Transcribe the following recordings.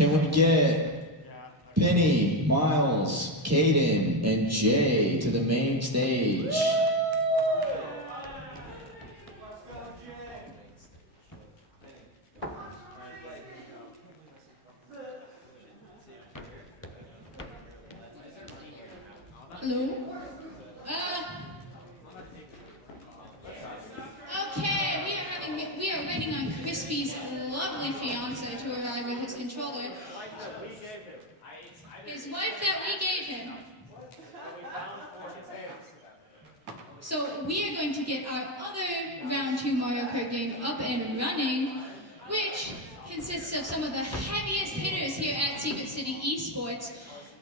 Can we get Penny, Miles, Caden, and Jay to the main stage? Hello? Okay, we are waiting on Crispy's lovely fiance to arrive with his controller. His wife that we gave him. So we are going to get our other round 2 Mario Kart game up and running, which consists of some of the heaviest hitters here at Secret City Esports.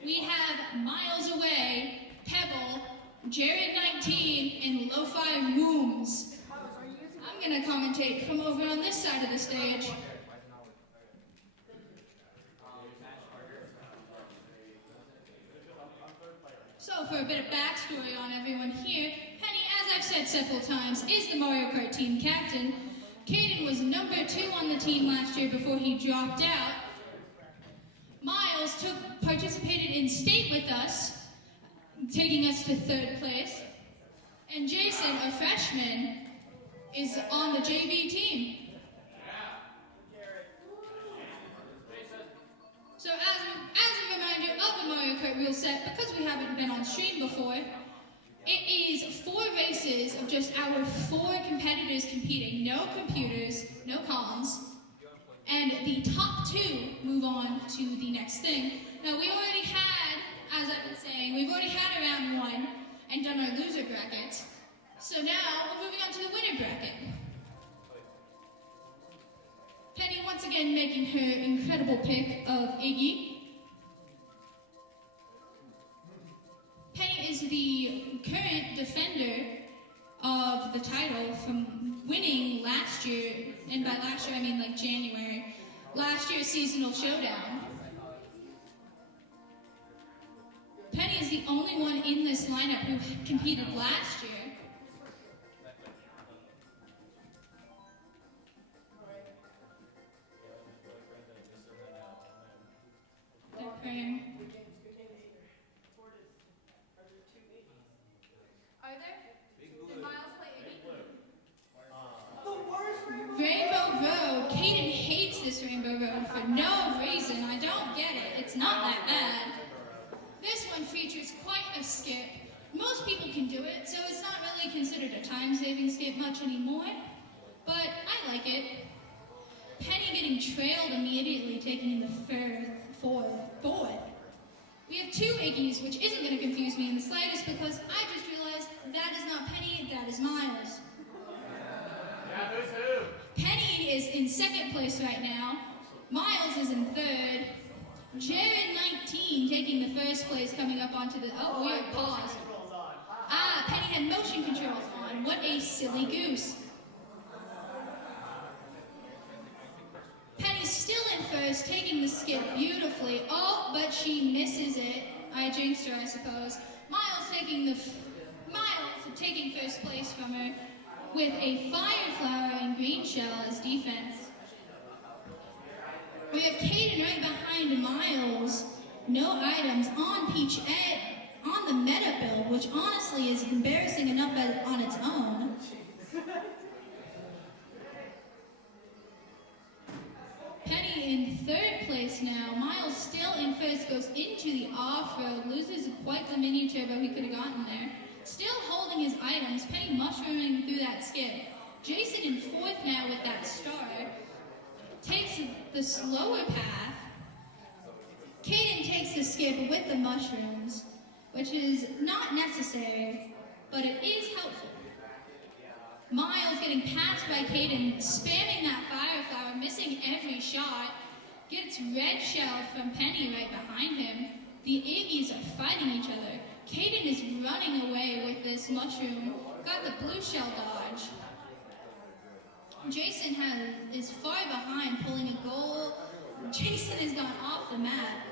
We have Miles Away, Pebble, Jared 19, and Lo-Fi Mooms. I'm gonna commentate from over on this side of the stage. So for a bit of backstory on everyone here, Penny, as I've said several times, is the Mario Kart team captain. Caden was number 2 on the team last year before he dropped out. Miles participated in state with us, taking us to 3rd place. And Jason, a freshman, is on the JV team. So as a reminder of the Mario Kart rule set, because we haven't been on stream before, it is 4 races of just our 4 competitors competing. No computers, no comms. And the top 2 move on to the next thing. Now we already had, as I've been saying, we've already had round 1 and done our loser brackets. So now we're moving on to the winner bracket. Penny once again making her incredible pick of Iggy. Penny is the current defender of the title from winning last year, and by last year I mean like January, last year's seasonal showdown. Penny is the only one in this lineup who competed last year. They're praying. Are there? Did Miles play Iggy? Rainbow Road. Caden hates this Rainbow Road for no reason. I don't get it. It's not that bad. This one features quite a skip. Most people can do it, so it's not really considered a time-saving skip much anymore. But I like it. Penny getting trailed immediately, taking the fourth. We have 2 Iggies, which isn't going to confuse me in the slightest because I just realized that is not Penny, that is Miles. Yeah, who's who? Penny is in 2nd place right now. Miles is in 3rd. Jared 19 taking the 1st place, coming up onto the... Oh, weird pause. Penny had motion controls on. What a silly goose. Penny's still in 1st, taking the skip beautifully. Oh, but she misses it. I jinxed her, I suppose. Miles taking 1st place from her with a fire flower and green shell as defense. We have Caden right behind Miles. No items on Peach Ed on the meta build, which honestly is embarrassing enough on its own. Penny in 3rd place now. Miles still in 1st, goes into the off-road, loses quite the mini turbo he could have gotten there. Still holding his items, Penny mushrooming through that skip. Jason in 4th now with that star. Takes the slower path. Caden takes the skip with the mushrooms, which is not necessary, but it is helpful. Miles getting passed by Caden, spamming that fire flower, missing every shot. Gets red shell from Penny right behind him. The Iggies are fighting each other. Caden is running away with this mushroom. Got the blue shell dodge. Jason is far behind, pulling a goal. Jason has gone off the map.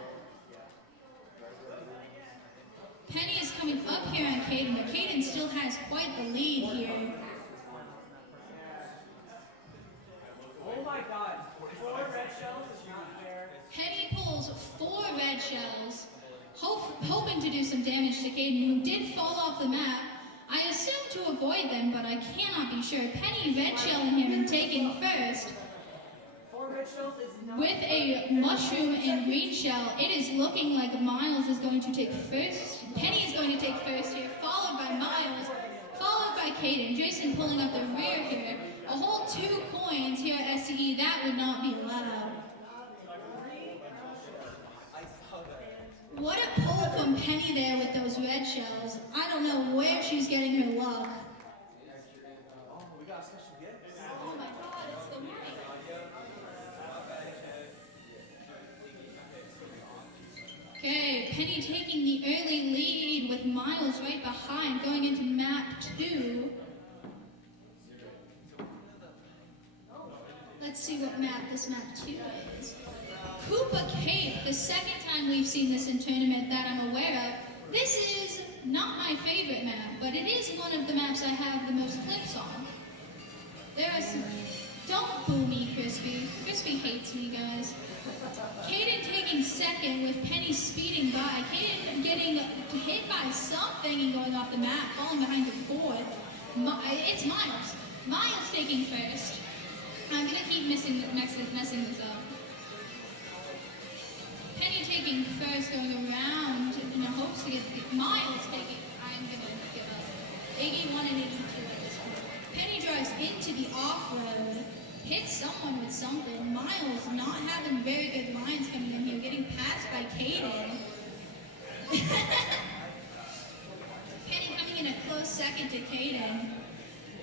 Penny is coming up here on Caden, but Caden still has quite the lead here. Oh my god, 4 red shells is not fair. Penny going to do some damage to Caden, who did fall off the map. I assume to avoid them, but I cannot be sure. Penny red shelling him and taking first. With a mushroom and green shell, it is looking like Miles is going to take first. Penny is going to take first here, followed by Miles, followed by Caden. Jason pulling up the rear here. A whole 2 coins here at SCE. That would not be allowed. What a pull from Penny there with those red shells. I don't know where she's getting her luck. Oh my god, it's the mic. Okay, Penny taking the early lead with Miles right behind, going into map 2. Let's see what this map 2 is. Koopa Cape, the second time we've seen this in tournament that I'm aware of. This is not my favorite map, but it is one of the maps I have the most clips on. There are some... Don't boo me, Crispy. Crispy hates me, guys. Caden taking second with Penny speeding by. Caden getting hit by something and going off the map, falling behind the fourth. It's Miles. Miles taking first. I'm gonna keep messing this up. Penny taking first, going around in the hopes to get Miles taking. I'm gonna give up. 81 and 82 at this point. Penny drives into the off-road, hits someone with something. Miles not having very good lines coming in here, getting passed by Caden. Penny coming in a close second to Caden.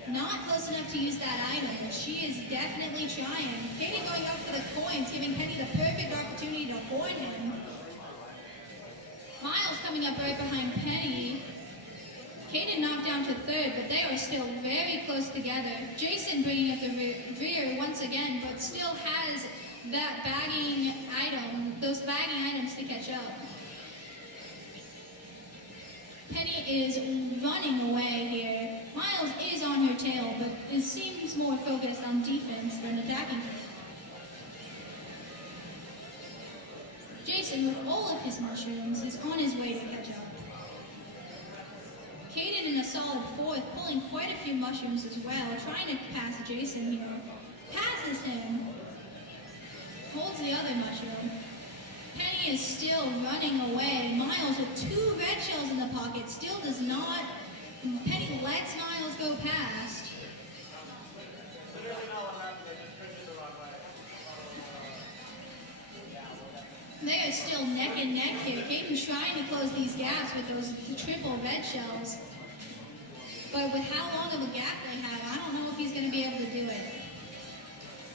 Not close enough to use that item, but she is definitely trying. Caden going up for the coins, giving Penny the perfect opportunity to horn him. Miles coming up right behind Penny. Caden knocked down to third, but they are still very close together. Jason bringing up the rear once again, but still has that bagging item, those bagging items to catch up. Penny is running away here. Miles is on her tail, but it seems more focused on defense than attacking. Jason, with all of his mushrooms, is on his way to catch up. Caden in a solid fourth, pulling quite a few mushrooms as well, trying to pass Jason here. Passes him. Holds the other mushroom. Penny is still running away. Miles with 2 red shells in the pocket still does not. Penny lets Miles go past. They are still neck and neck here. Caden's trying to close these gaps with those triple red shells. But with how long of a gap they have, I don't know if he's going to be able to do it.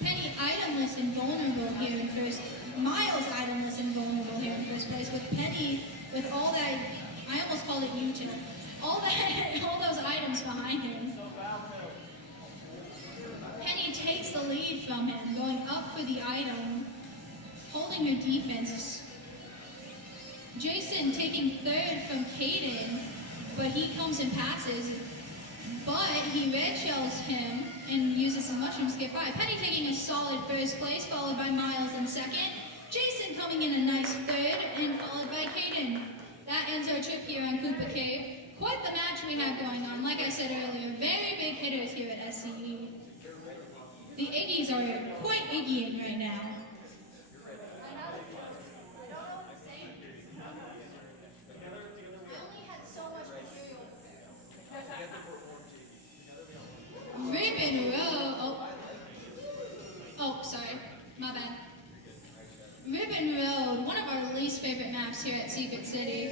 Penny itemless and vulnerable here in first. Miles itemless and vulnerable here in first place. With Penny, with all that, I almost called it YouTube. All those items behind him. Penny takes the lead from him, going up for the item, holding her defense. Jason taking third from Caden, but he comes and passes. But he red shells him and uses his mushrooms to get by. Penny taking a solid first place, followed by Miles in second. Jason coming in a nice third, and followed by Caden. That ends our trip here on Koopa Cave. Quite the match we have going on. Like I said earlier, very big hitters here at SCE. The Iggies are quite Iggying right now. Ribbon Road. Oh, sorry. My bad. Ribbon Road, one of our least favorite maps here at Secret City.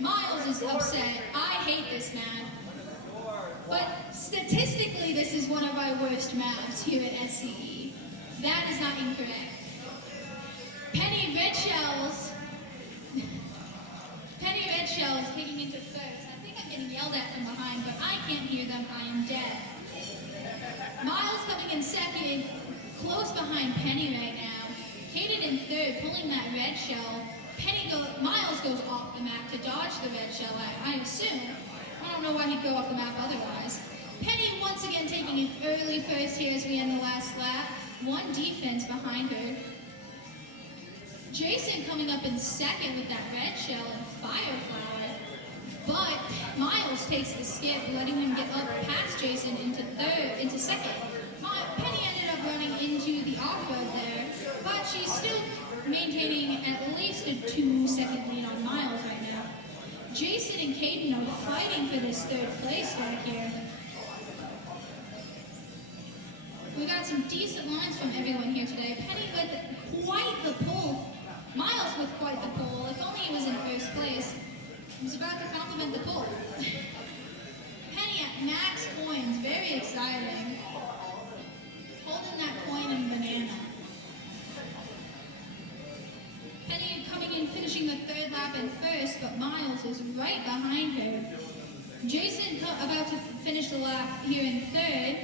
Miles is upset. I hate this map. But statistically, this is one of our worst maps here at SCE. That is not incorrect. Penny red shells. Penny red shells taking into first. I think I'm getting yelled at from behind, but I can't hear them. I am deaf. Miles coming in second, close behind Penny right now. Caden in third, pulling that red shell. Miles goes off the map to dodge the red shell, I assume. I don't know why he'd go off the map otherwise. Penny once again taking an early first here as we end the last lap. 1 defense behind her. Jason coming up in second with that red shell and Fireflower. But Miles takes the skip, letting him get up past Jason into second. Penny ended up running into the off-road there, but she's still maintaining at least a 2-second lead on Miles right now. Jason and Caden are fighting for this third place back here. We got some decent lines from everyone here today. Penny with quite the pull. Miles with quite the pull. If only he was in first place. I was about to compliment the pull. Penny at max coins. Very exciting. Holding that coin and banana. Penny coming in, finishing the third lap in first, but Miles is right behind her. Jason about to finish the lap here in third,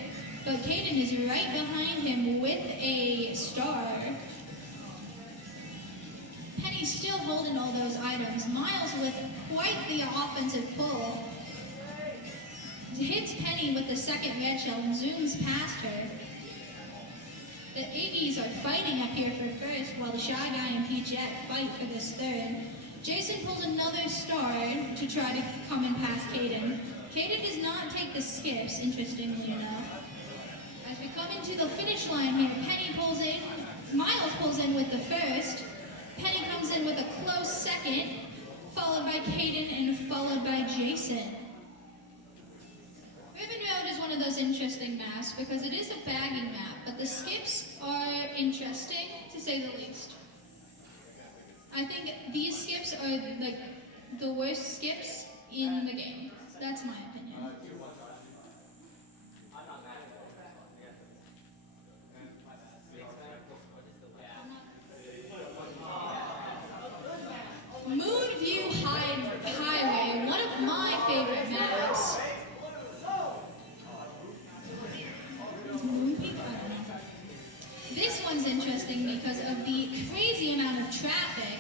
but Caden is right behind him with a star. Penny's still holding all those items. Miles with quite the offensive pull. Hits Penny with the second red shell and zooms past her. The Iggies are fighting up here for first, while the Shy Guy and P-Jet fight for this third. Jason pulls another star to try to come in past Caden. Caden does not take the skips, interestingly enough. As we come into the finish line here, Penny pulls in, Miles pulls in with the first. Penny comes in with a close second, followed by Caden and followed by Jason. Ribbon Road is one of those interesting maps because it is a bagging map, but the skips are interesting to say the least. I think these skips are like the worst skips in the game. That's my opinion. Moonview Highway, one of my favorite maps. This one's interesting because of the crazy amount of traffic.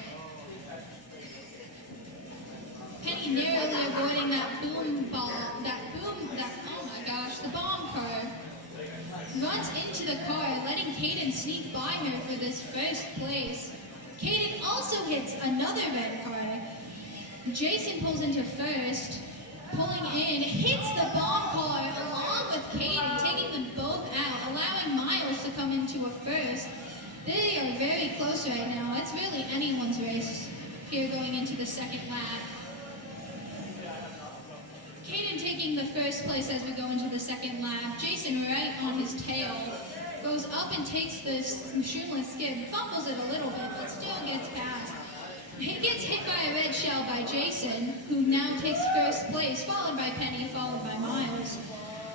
Penny narrowly avoiding that oh my gosh, the bomb car. Runs into the car, letting Caden sneak by her for this first place. Caden also hits another red car. Jason pulls into first, pulling in, hits the bomb car along with Caden, taking them both out, allowing Miles to come into a first. They are very close right now. It's really anyone's race here going into the second lap. Caden taking the first place as we go into the second lap. Jason right on his tail. Goes up and takes this Shroomless skip, fumbles it a little bit, but still gets past. He gets hit by a red shell by Jason, who now takes first place, followed by Penny, followed by Miles.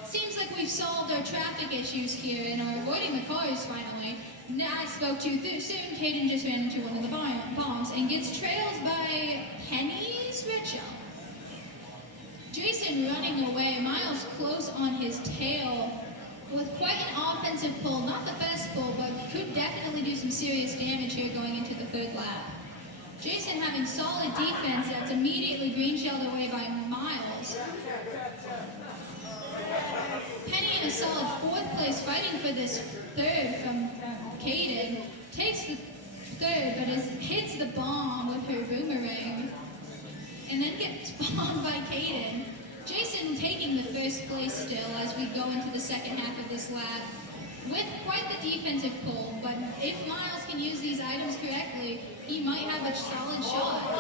Seems like we've solved our traffic issues here and are avoiding the cars finally. Now I spoke too soon, Caden just ran into one of the bombs and gets trailed by Penny's red shell. Jason running away, Miles close on his tail. With quite an offensive pull, not the best pull, but could definitely do some serious damage here going into the third lap. Jason having solid defense that's immediately green shelled away by Miles. Penny in a solid fourth place fighting for this third from Caden. Takes the third, but hits the bomb with her boomerang. And then gets bombed by Caden. Jason taking the first place still as we go into the second half of this lap with quite the defensive pull, but if Miles can use these items correctly, he might have a solid shot.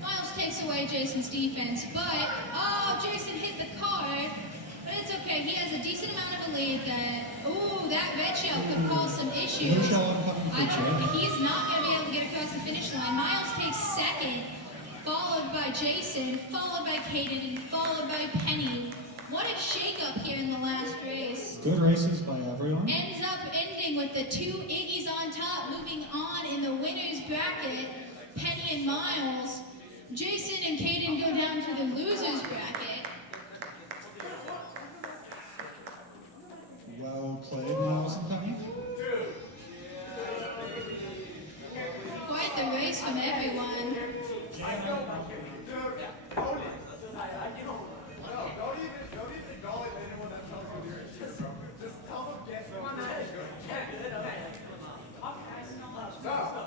Miles takes away Jason's defense, but, oh, Jason hit the car, but it's okay. He has a decent amount of a lead that, that red shell could cause some issues. He's not going to be able to get across the finish line. Miles takes second, followed by Jason, followed by Caden, and followed by Penny. What a shake-up here in the last race. Good races by everyone. Ends up ending with the two Iggies on top, moving on in the winner's bracket, Penny and Miles. Jason and Caden go down to the loser's bracket. Well played, Miles and Penny. Quite the race from everyone. Stop.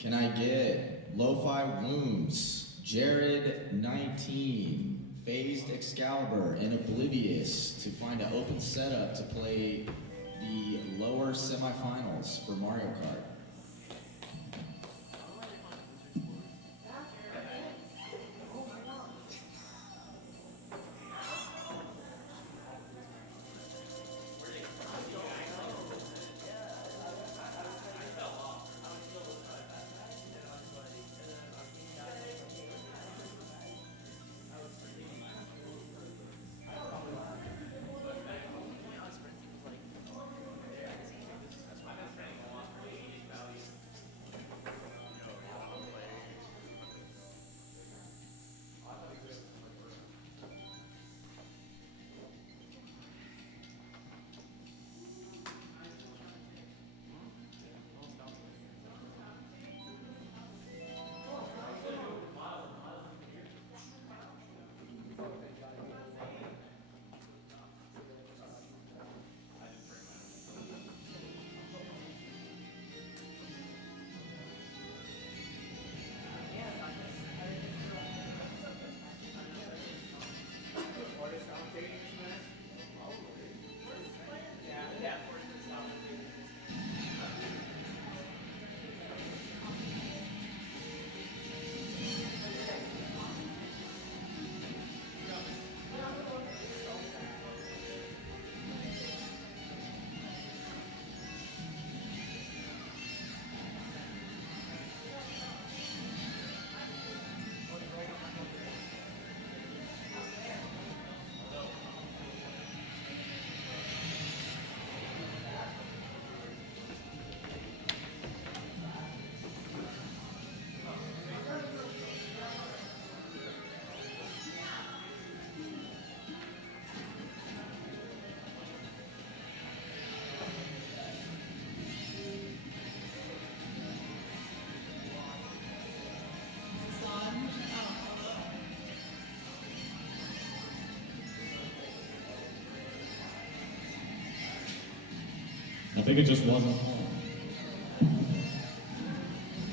Can I get Lo-Fi Wounds, Jared 19, Phased Excalibur, and Oblivious to find an open setup to play the lower semifinals for Mario Kart? I think it just wasn't on.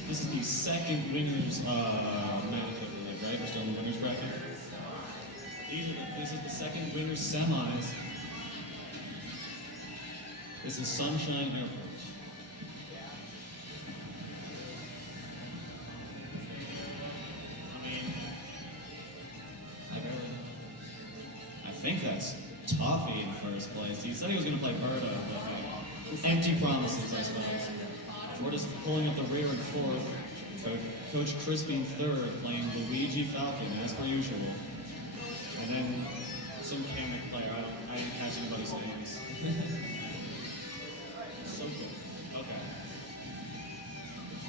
This is the second winners match, I believe, right? We're still in the winners bracket. This is the second winners semis. This is Sunshine Airport. I mean, I think that's Toffee in first place. He said he was going to play Birdo, but empty promises, I suppose. We're just pulling up the rear in fourth. Coach Crispy in third, playing Luigi Falcon, as per usual. And then some Kamek player. I didn't catch anybody's names. Soka. Okay.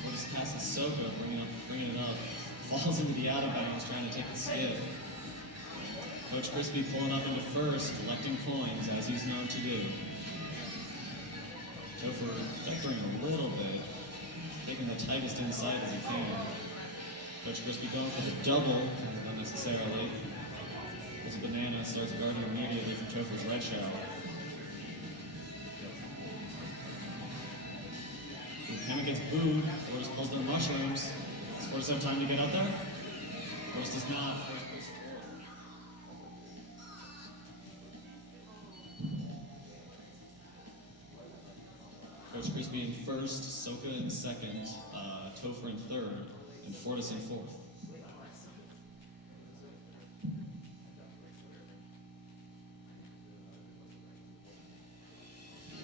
We're just passing Soka, bringing it up. Falls into the out of bounds, trying to take the skip. Coach Crispy pulling up into first, collecting coins, as he's known to do. Topher vectoring a little bit, taking the tightest inside as he can. Coach Crispy going for the double, unnecessarily. As a banana starts guarding immediately from Topher's red shell. Kamek gets booed. Forrest pulls their mushrooms. Does Forrest have time to get up there? Forrest does not. Forrest puts Coach Crispy in first, Soka in second, Topher in third, and Fortis in fourth.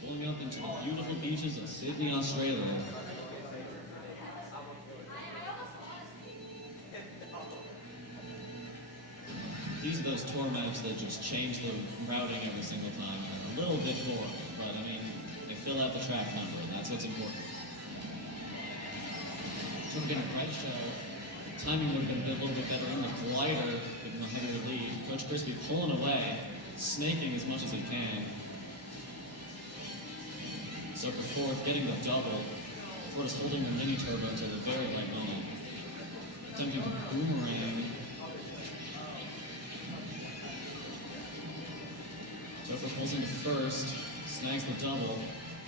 Pulling up into the beautiful beaches of Sydney, Australia. These are those tour maps that just change the routing every single time. A little bit more, but I mean, they fill out the track number, and that's what's important. So we're getting a right shell. Timing would have been a little bit better in the glider, given the heavier lead. Coach Crispy pulling away, snaking as much as he can. So for fourth, getting the double. Fortis holding the mini turbo to the very right moment. Attempting to boomerang. Topher pulls into first, snags the double.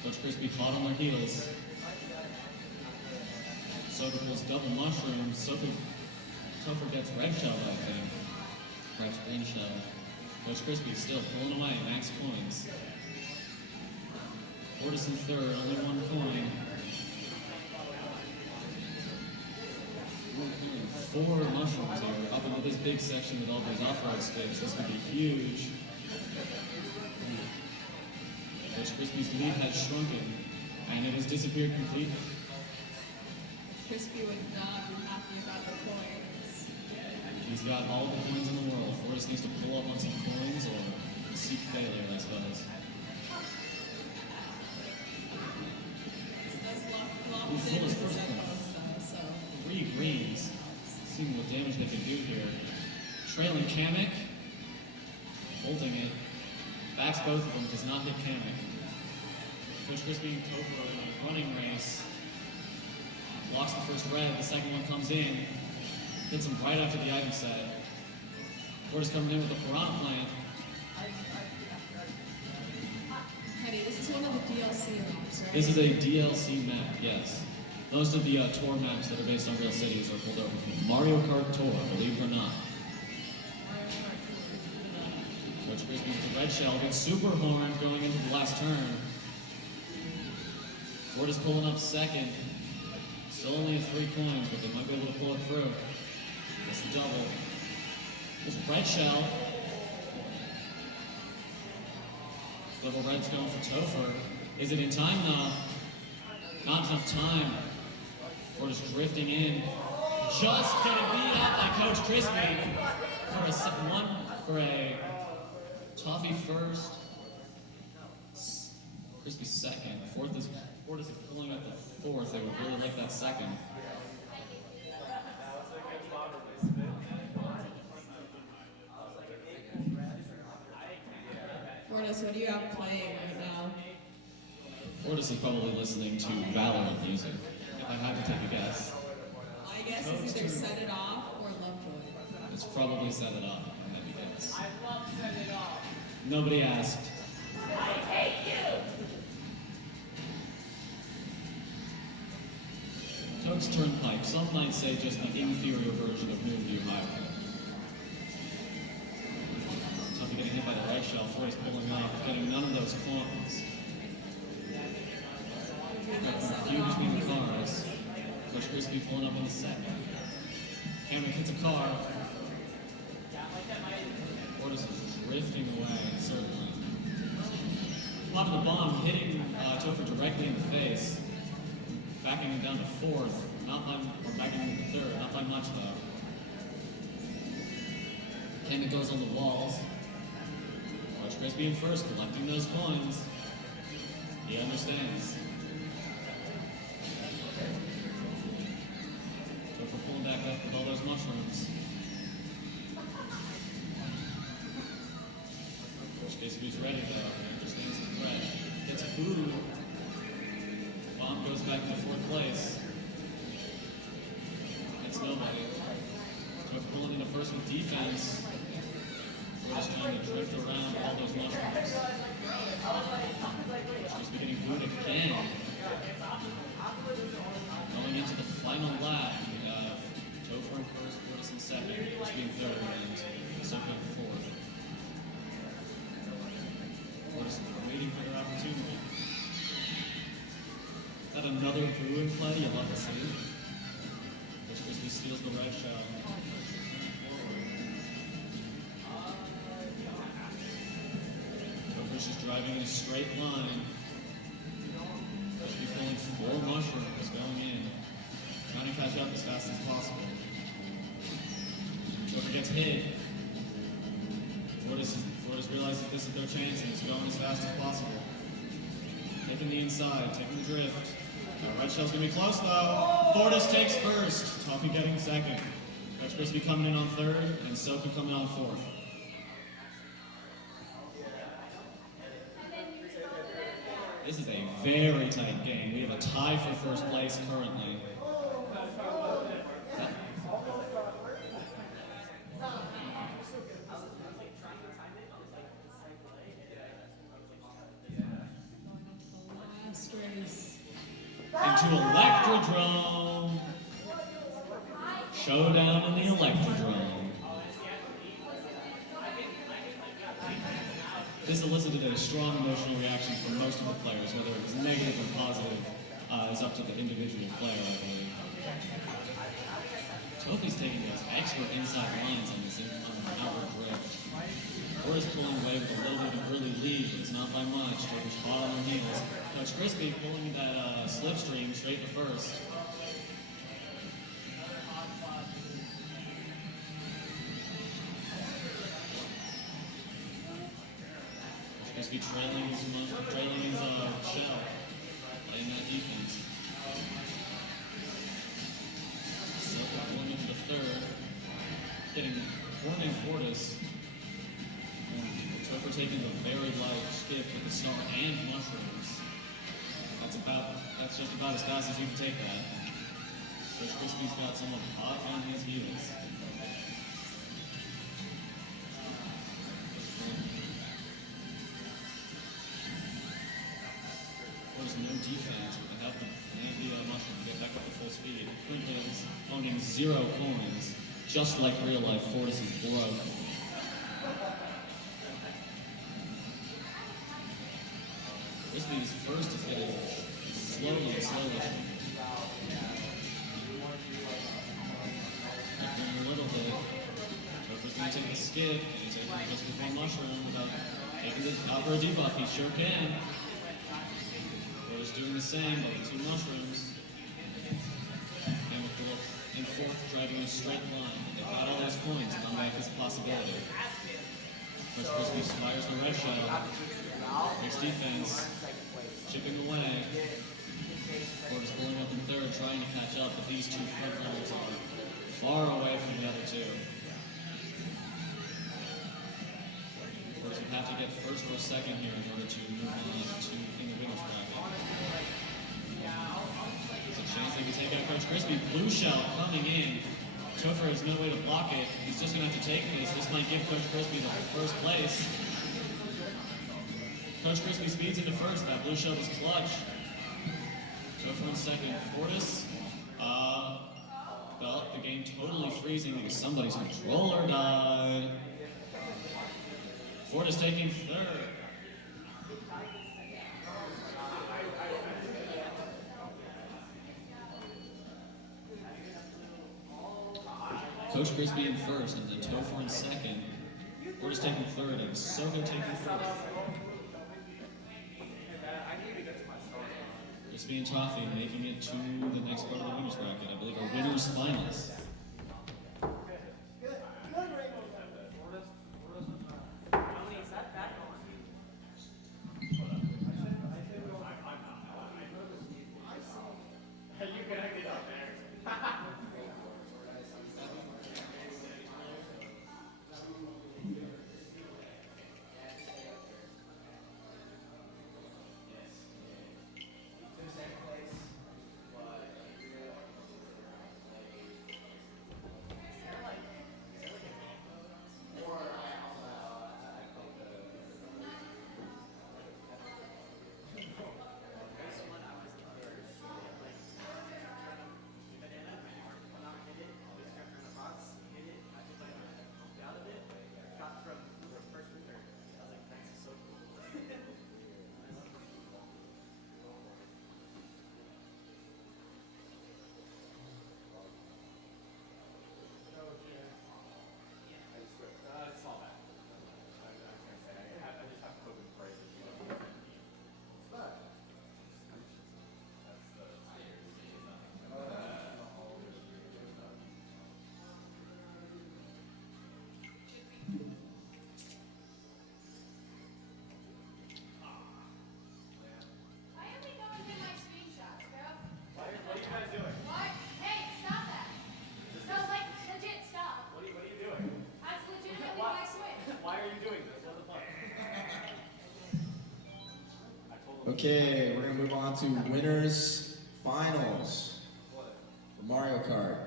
Coach Crispy hot on their heels. Soka pulls double mushrooms. Topher gets red shell, I think. Perhaps green shell. Coach Crispy still pulling away, max coins. Fortis in third, only one coin. Four mushrooms here, up into this big section with all those off-road skids. This could be huge. Coach Crispy's lead has shrunken, and it has disappeared completely. Crispy would not be happy about the coins. He's got all the coins in the world. Fortis needs to pull up on some coins or seek failure, I suppose. He full his first one. 3 greens. Seeing what damage they can do here. Trailing Kamek. Holding it. Backs both of them, does not hit Kamek. Coach Crispy and Topher in a running race. Blocks the first red, the second one comes in. Hits him right after the item set. Fortis coming in with the Piranha Plant. Henny, this is one of the DLC maps, right? This is a DLC map, yes. Most of the tour maps that are based on real cities are pulled over from Mario Kart Tour, believe it or not. Coach Crispy with the red shell gets super horned going into the last turn. Fortis pulling up second. Still only 3 coins, but they might be able to pull it through. It's the double. There's a red shell. Double red's going for Topher. Is it in time now? Not enough time. Fortis drifting in. Just gonna beat out by Coach Crispy for a Toffee first. Crispy second. Fortis is pulling up the 4th. They would really like that second. Fortis, what do you have playing right now? Fortis is probably listening to Valorant music, if I had to take a guess. My guess is either Set It Off or Lovejoy. It's probably Set It Off, if I had to guess. I love Set It Off. Nobody asked. I hate you! Toad's Turnpike, some might say just the inferior version of Moonview Highway. Tough getting hit by the right shell, Fortis pulling up, getting none of those coins. Few between the cars. Coach Crispy pulling up on the second. Kamek hits a car. Fortis is drifting away, certainly. Popping the bomb, hitting Topher directly in the face. Backing him down to 4th, or backing him to 3rd, not by much though. Kamek goes on the walls. Coach Crispy in first, collecting those coins. He understands. Topher pulling back up with all those mushrooms. Coach Crispy's ready though, he understands the threat. Gets booed. Bomb goes back into 4th place. It's nobody. Topher pulling into first with defense. Fortis trying to drift around all those mushrooms. She's beginning booed again. Going into the final lap, we have Topher in first, Fortis in second, Crispy in third, and Soka in 4th. Fortis waiting for their opportunity. Is that another booing play you love to see? Coach Crispy steals the red shell. Topher's just driving in a straight line. Crispy pulling 4 mushrooms going in. Trying to catch up as fast as possible. Topher gets hit. Fortis realizes this is their chance and is going as fast as possible. Taking the inside, taking the drift. Red shell's gonna be close though. Fortis takes first. Toffee getting second. Coach Crispy coming in on 3rd, and Soka coming on 4th. This is a very tight game. We have a tie for first place currently. Last race. Into Electrodrome. Showdown in the Electrodrome. This elicited a strong emotional reaction from most of the players, whether it was negative or positive, is up to the individual player, I believe. Tofi's taking those expert inside lines on this outward drift. Fortis pulling away with a little bit of an early lead, but it's not by much. Tofi's hot on their heels. Coach Crispy pulling that slipstream straight to first. Crispy trailing his shell, playing that defense. Silver pulling into the third, getting warning Fortis. Topher taking a very light skip with the star and mushrooms. That's just about as fast as you can take that. Coach Crispy's got someone hot on his heels. There's no defense with the help of the mushroom to get back up to full speed. Clinton's owning 0 coins, just like real life Fortis is broke. Crispy's first is getting slowly. After a little bit, Topher's going to take the skip, and he's taking Crispy one mushroom without taking the copper debuff. He sure can. Doing the same, but with 2 mushrooms. And with the in fourth, driving a straight line. They've got all those coins, and unback is a possibility. Coach Crispy fires the red shell. Makes defense. Chipping away. Fortis pulling up in third, trying to catch up, but these 2 front runners are far away from the other 2. Fortis would have to get first or second here in order to move on to in the winner's bracket. There's a chance they can take out Coach Crispy. Blue shell coming in. Topher has no way to block it. He's just going to have to take this. This might give Coach Crispy the first place. Coach Crispy speeds into first. That blue shell was clutch. Topher in second. Fortis. Well, the game totally freezing because somebody's controller died. Fortis taking third. Coach Crispy in first, and then Topher in second. Fortis taking third, and Soho taking fourth. Crispy and Toffee making it to the next part of the winners bracket. I believe our winners finals. Okay, we're going to move on to winners finals for Mario Kart.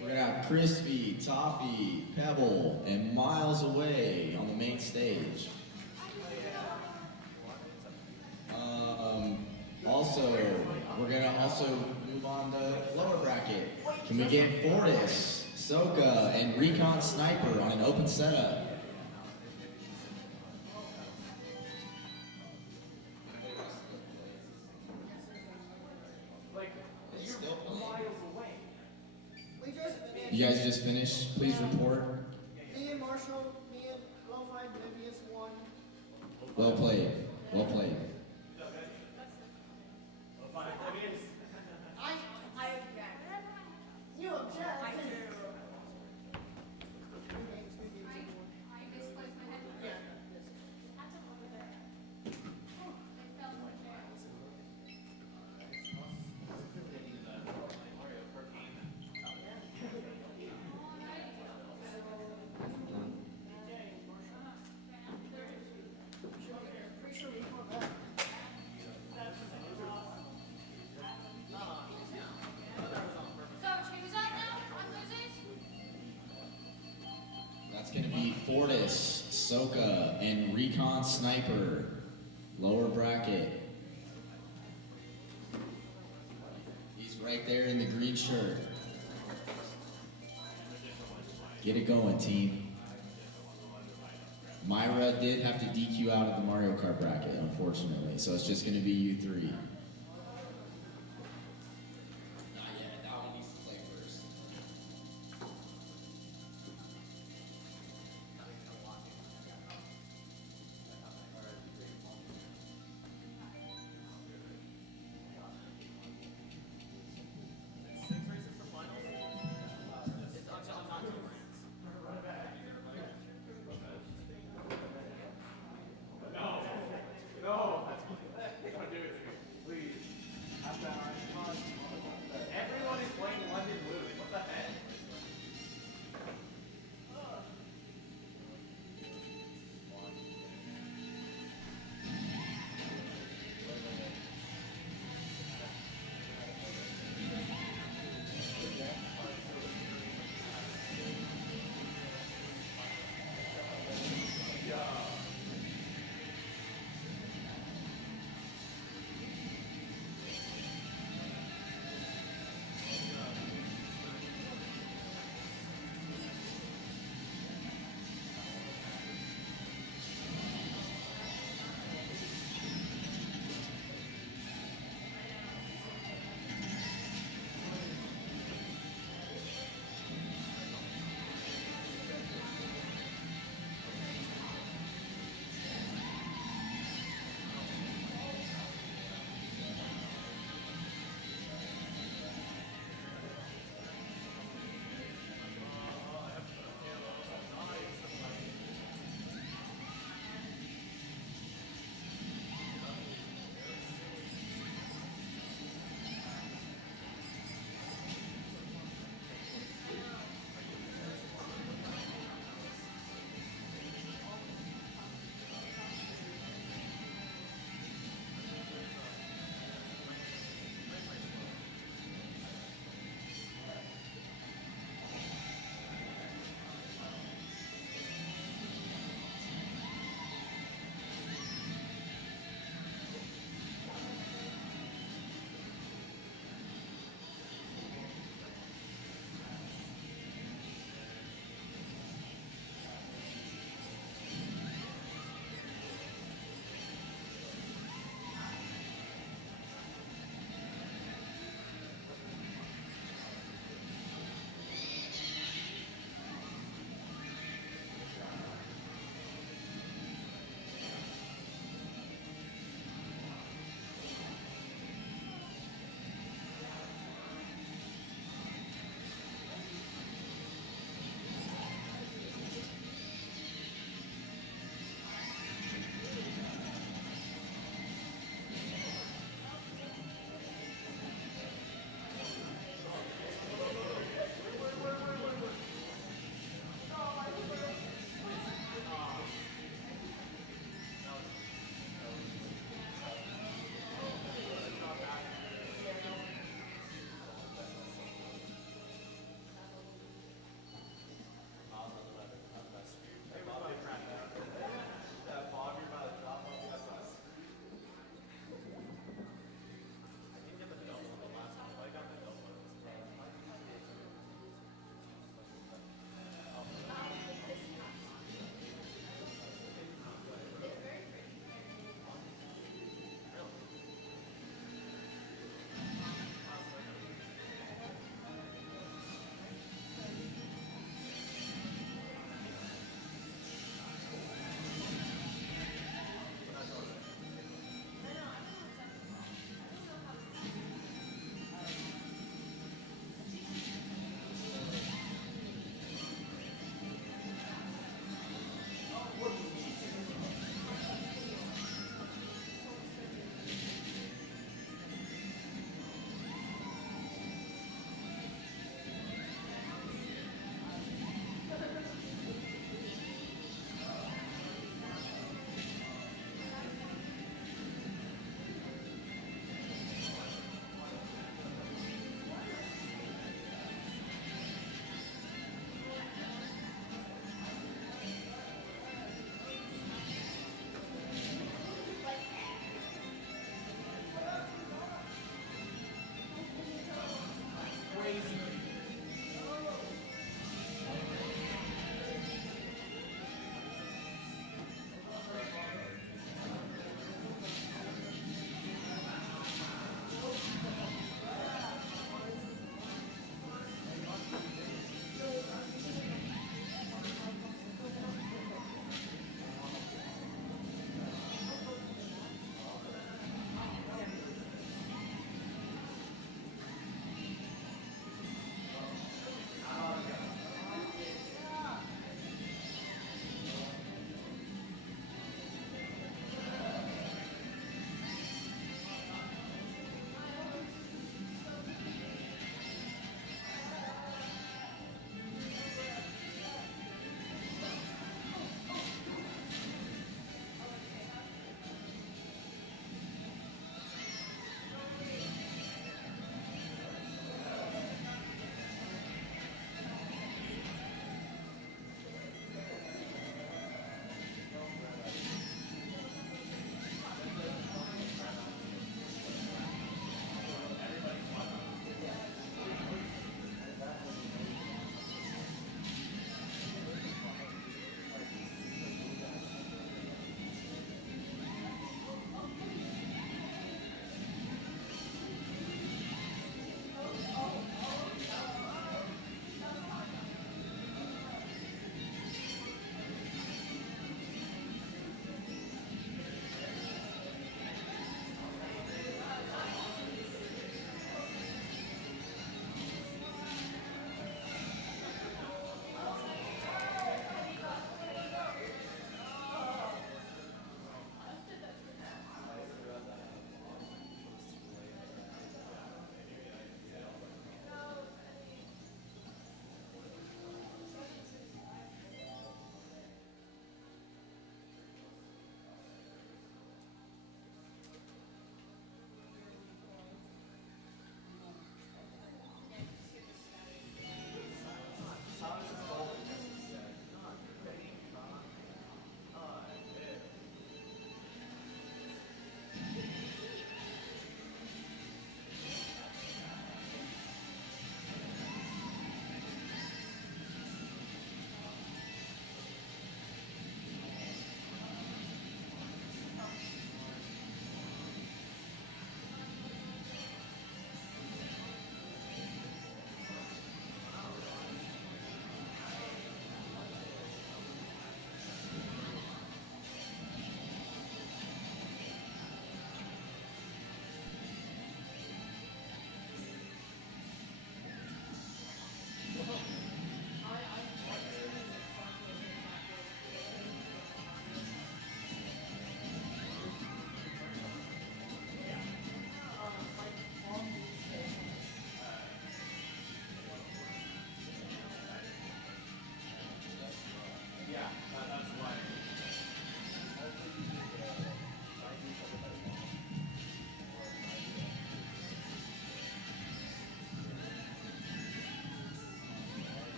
We're going to have Crispy, Toffee, Pebble, and Miles Away on the main stage. Also, we're going to also move on the lower bracket. Can we get Fortis, Soka, and Recon Sniper on an open setup? You guys just finished? Please report. Me and Marshall, me and Lo-Fi, Oblivious won. Well played. Well played. You object. That's going to be Fortis, Soka, and Recon Sniper. Lower bracket. He's right there in the green shirt. Get it going, team. Myra did have to DQ out of the Mario Kart bracket, unfortunately, so it's just going to be you three. Not yet. That one needs to play first. Please.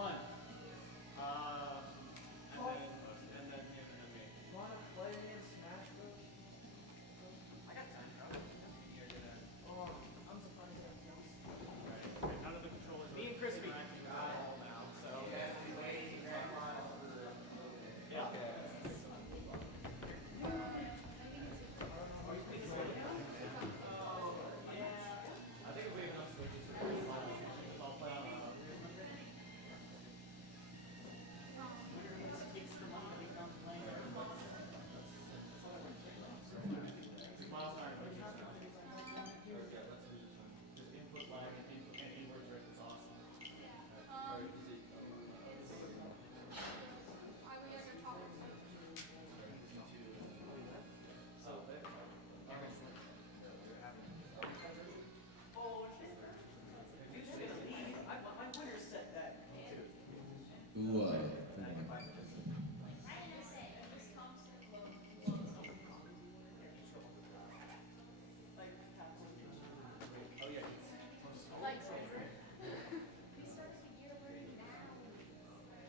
one. And then him and then me. You want to play me in Smash Bros? I got time, bro. You're gonna. Oh, I'm surprised that counts. Right. How do the controllers? Me and Crispy. Now, so. Yeah. I think if we have enough switches for this, I'll play on Miles and I are playing just input lag and inward drift is awesome. My winner said that. Ooh,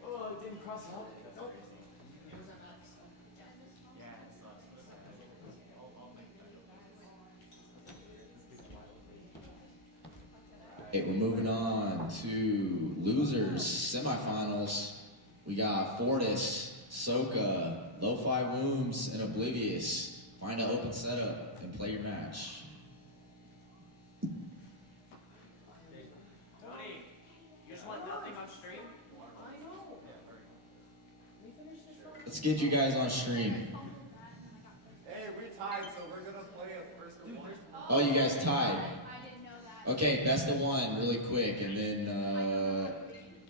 Oh, it didn't cross out. Nope. Yeah, it sucks. I'll make it Okay, we're moving on to losers semifinals. We got Fortis, Soka, Lo-Fi Wombs, and Oblivious. Find an open setup and play your match. Tony, you just want nothing on stream? I know. We finished this one. Let's get you guys on stream. Hey, we're tied, so we're gonna play a first to one. Oh, you guys tied. I didn't know that. Okay, best of one, really quick, and then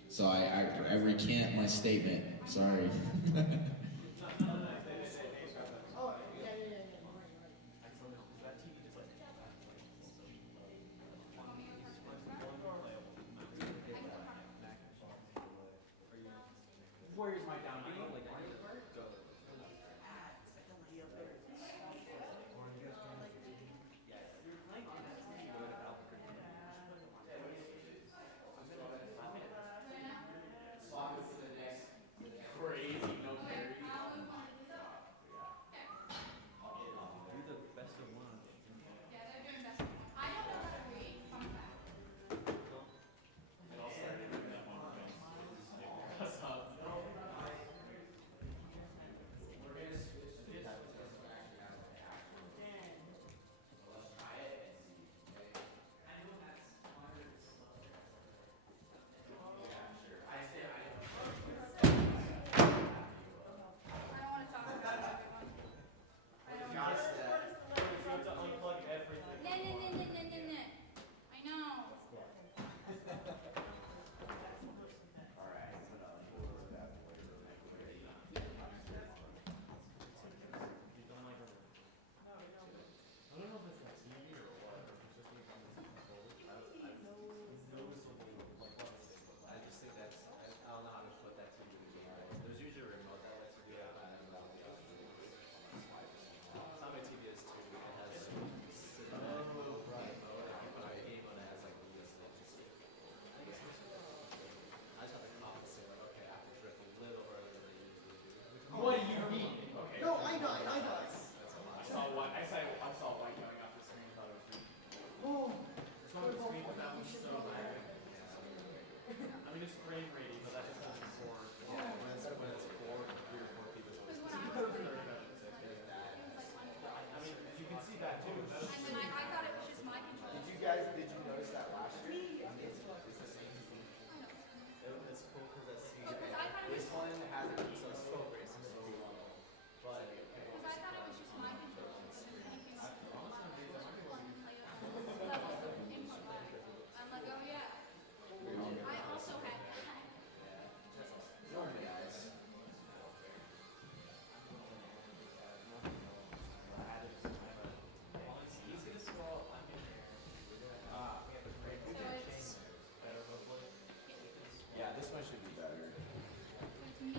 so I recant my statement. Sorry. Oh, yeah. Where's my down B? Crazy, no parry. Yeah, they're doing best. I don't know how to read. Fun fact. It all started with that one against us up. I don't want to talk about everyone. I don't You have to unplug everything. No. I know. You don't like her? I don't know if it's the TV or what, or if it's just the controllers. I've noticeably like what is it? I just think that's, I don't know how to put that to you. There's usually a remote that lets you do that, but I don't know how to do it. It's not my TV is too. It has cinematic remote. If you put a game on it, it has like USB. I think it's I just have to compensate, like, okay, I have to drift a little earlier than I usually do. What do you mean? Okay. No, I died. That's a lot. I saw white going off the screen. I thought it was green. Oh. It's not the screen, but that was so bad. I mean, it's frame rating, but that just doesn't score. When it's 3 or 4 people. Because when I was it was like unplugged. I mean, you can see that too. That is- And then I thought it was just my controller. Did you notice that last year? It's the same. It's cool because I see. Because I thought it This was one has it, so it's 12 races, so low. But because I thought it was just my controller. And then when it came out, plug and play it. That was the input lag. I'm like, oh yeah. I also had that. normally guys. He's gonna scroll. I'm in here. We have a great So it's better hopefully. Yeah, this one should be better. it's me.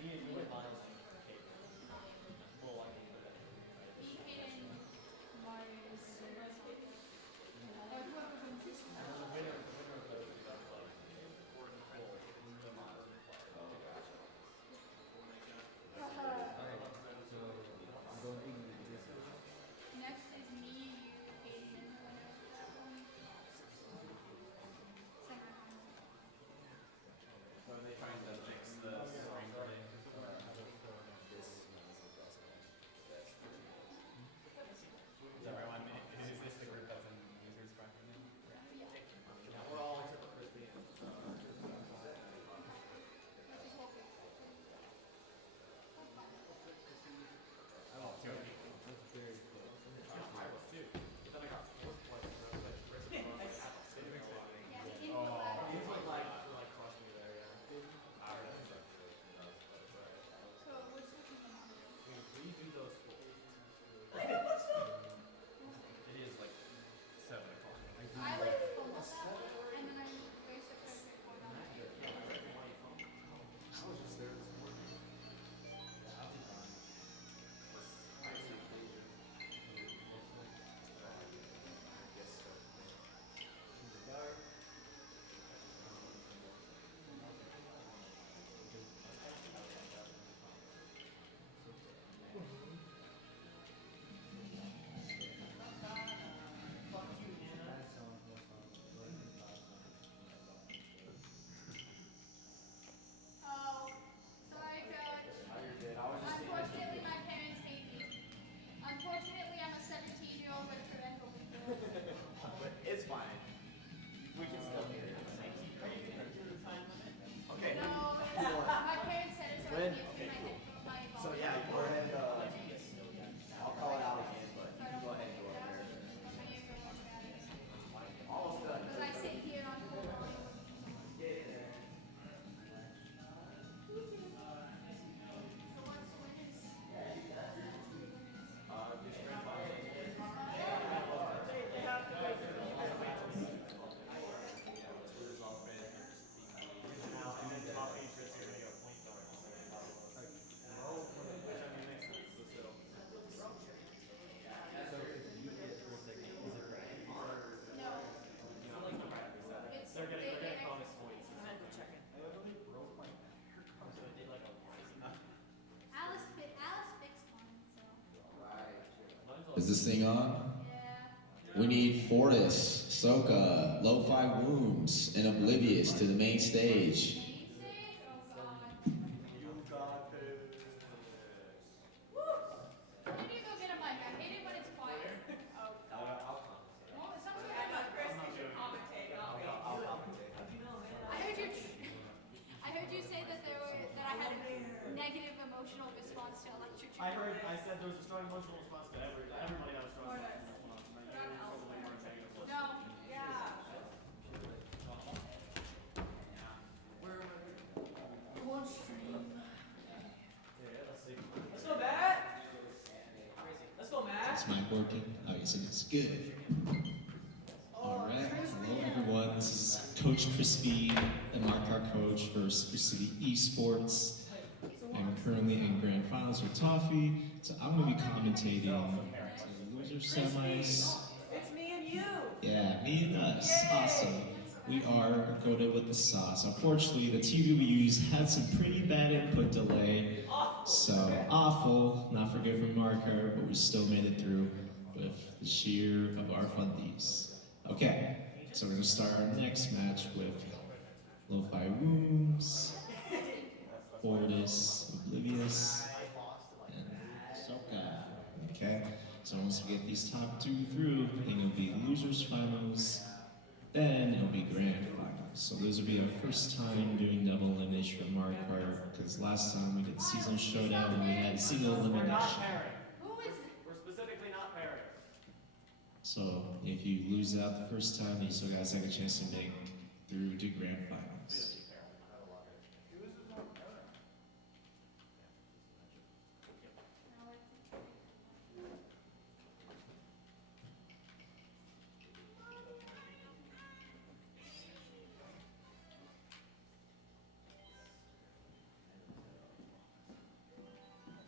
Me and you and Miles and Kate. Well, I mean, Me, Hayden, Mars, whoever wins this and the winner of those we got to play. Is this thing on? We need Fortis, Soka, Lo-Fi Wombs, and Oblivious to the main stage. You got this. When do you go get a mic? I hate it when it's quiet. I'll commentate. Well, sometimes I thought Chris should commentate. I'll commentate. I heard you say that I had a negative emotional response to electric chair. I said there was a strong emotional response to everybody had a strong emotional response. And you probably weren't negative. No, yeah. Let's go, Matt. Let's go, Matt. Is mic working? Okay, so it's good. Alright, hello everyone. This is Coach Crispy and Mark, our coach for Super City Esports. I'm currently in grand finals with Toffee, so I'm going to be commentating the loser semis. It's me and you. Yeah, me and us. Awesome. We are goated with the sauce. Unfortunately, the TV we use had some pretty bad input delay. So awful, not for good for Marker, but we still made it through with the sheer of our fundies. Okay, so we're gonna start our next match with Lo-Fi Wombs, Fortis, Oblivious, and Soka. Okay, so once we get these top two through, then it'll be losers finals, then it'll be grand finals. So this will be our first time doing double elimination for Mario Kart, because last time we did season showdown and we had single We're not elimination. pairing. Who is We're specifically not pairing. So if you lose out the first time, you still got a second chance to make through to grand finals.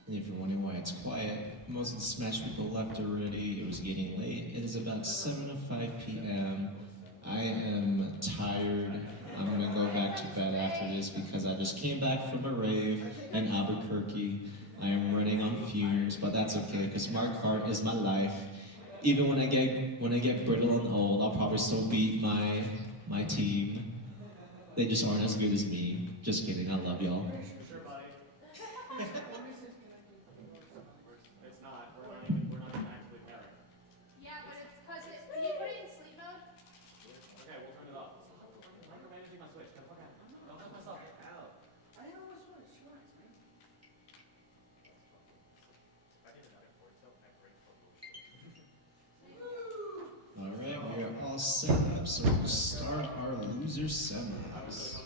And if you're wondering why it's quiet, most of the Smash people left already. It was getting late. It is about 7:05 p.m. I am tired. I'm gonna go back to bed after this because I just came back from a rave in Albuquerque. I am running on fumes, but that's okay because Mario Kart is my life. Even when I get brittle and old, I'll probably still beat my team. They just aren't as good as me. Just kidding. I love y'all. Sure, buddy. It's not. We're not even actively pairing. Yeah, but it's because can you put it in sleep mode? Okay, we'll turn it off. Micromanaging my Switch. Get the fuck out. Don't touch myself. Ow. Alright, we are all set up, so we'll start our loser semis.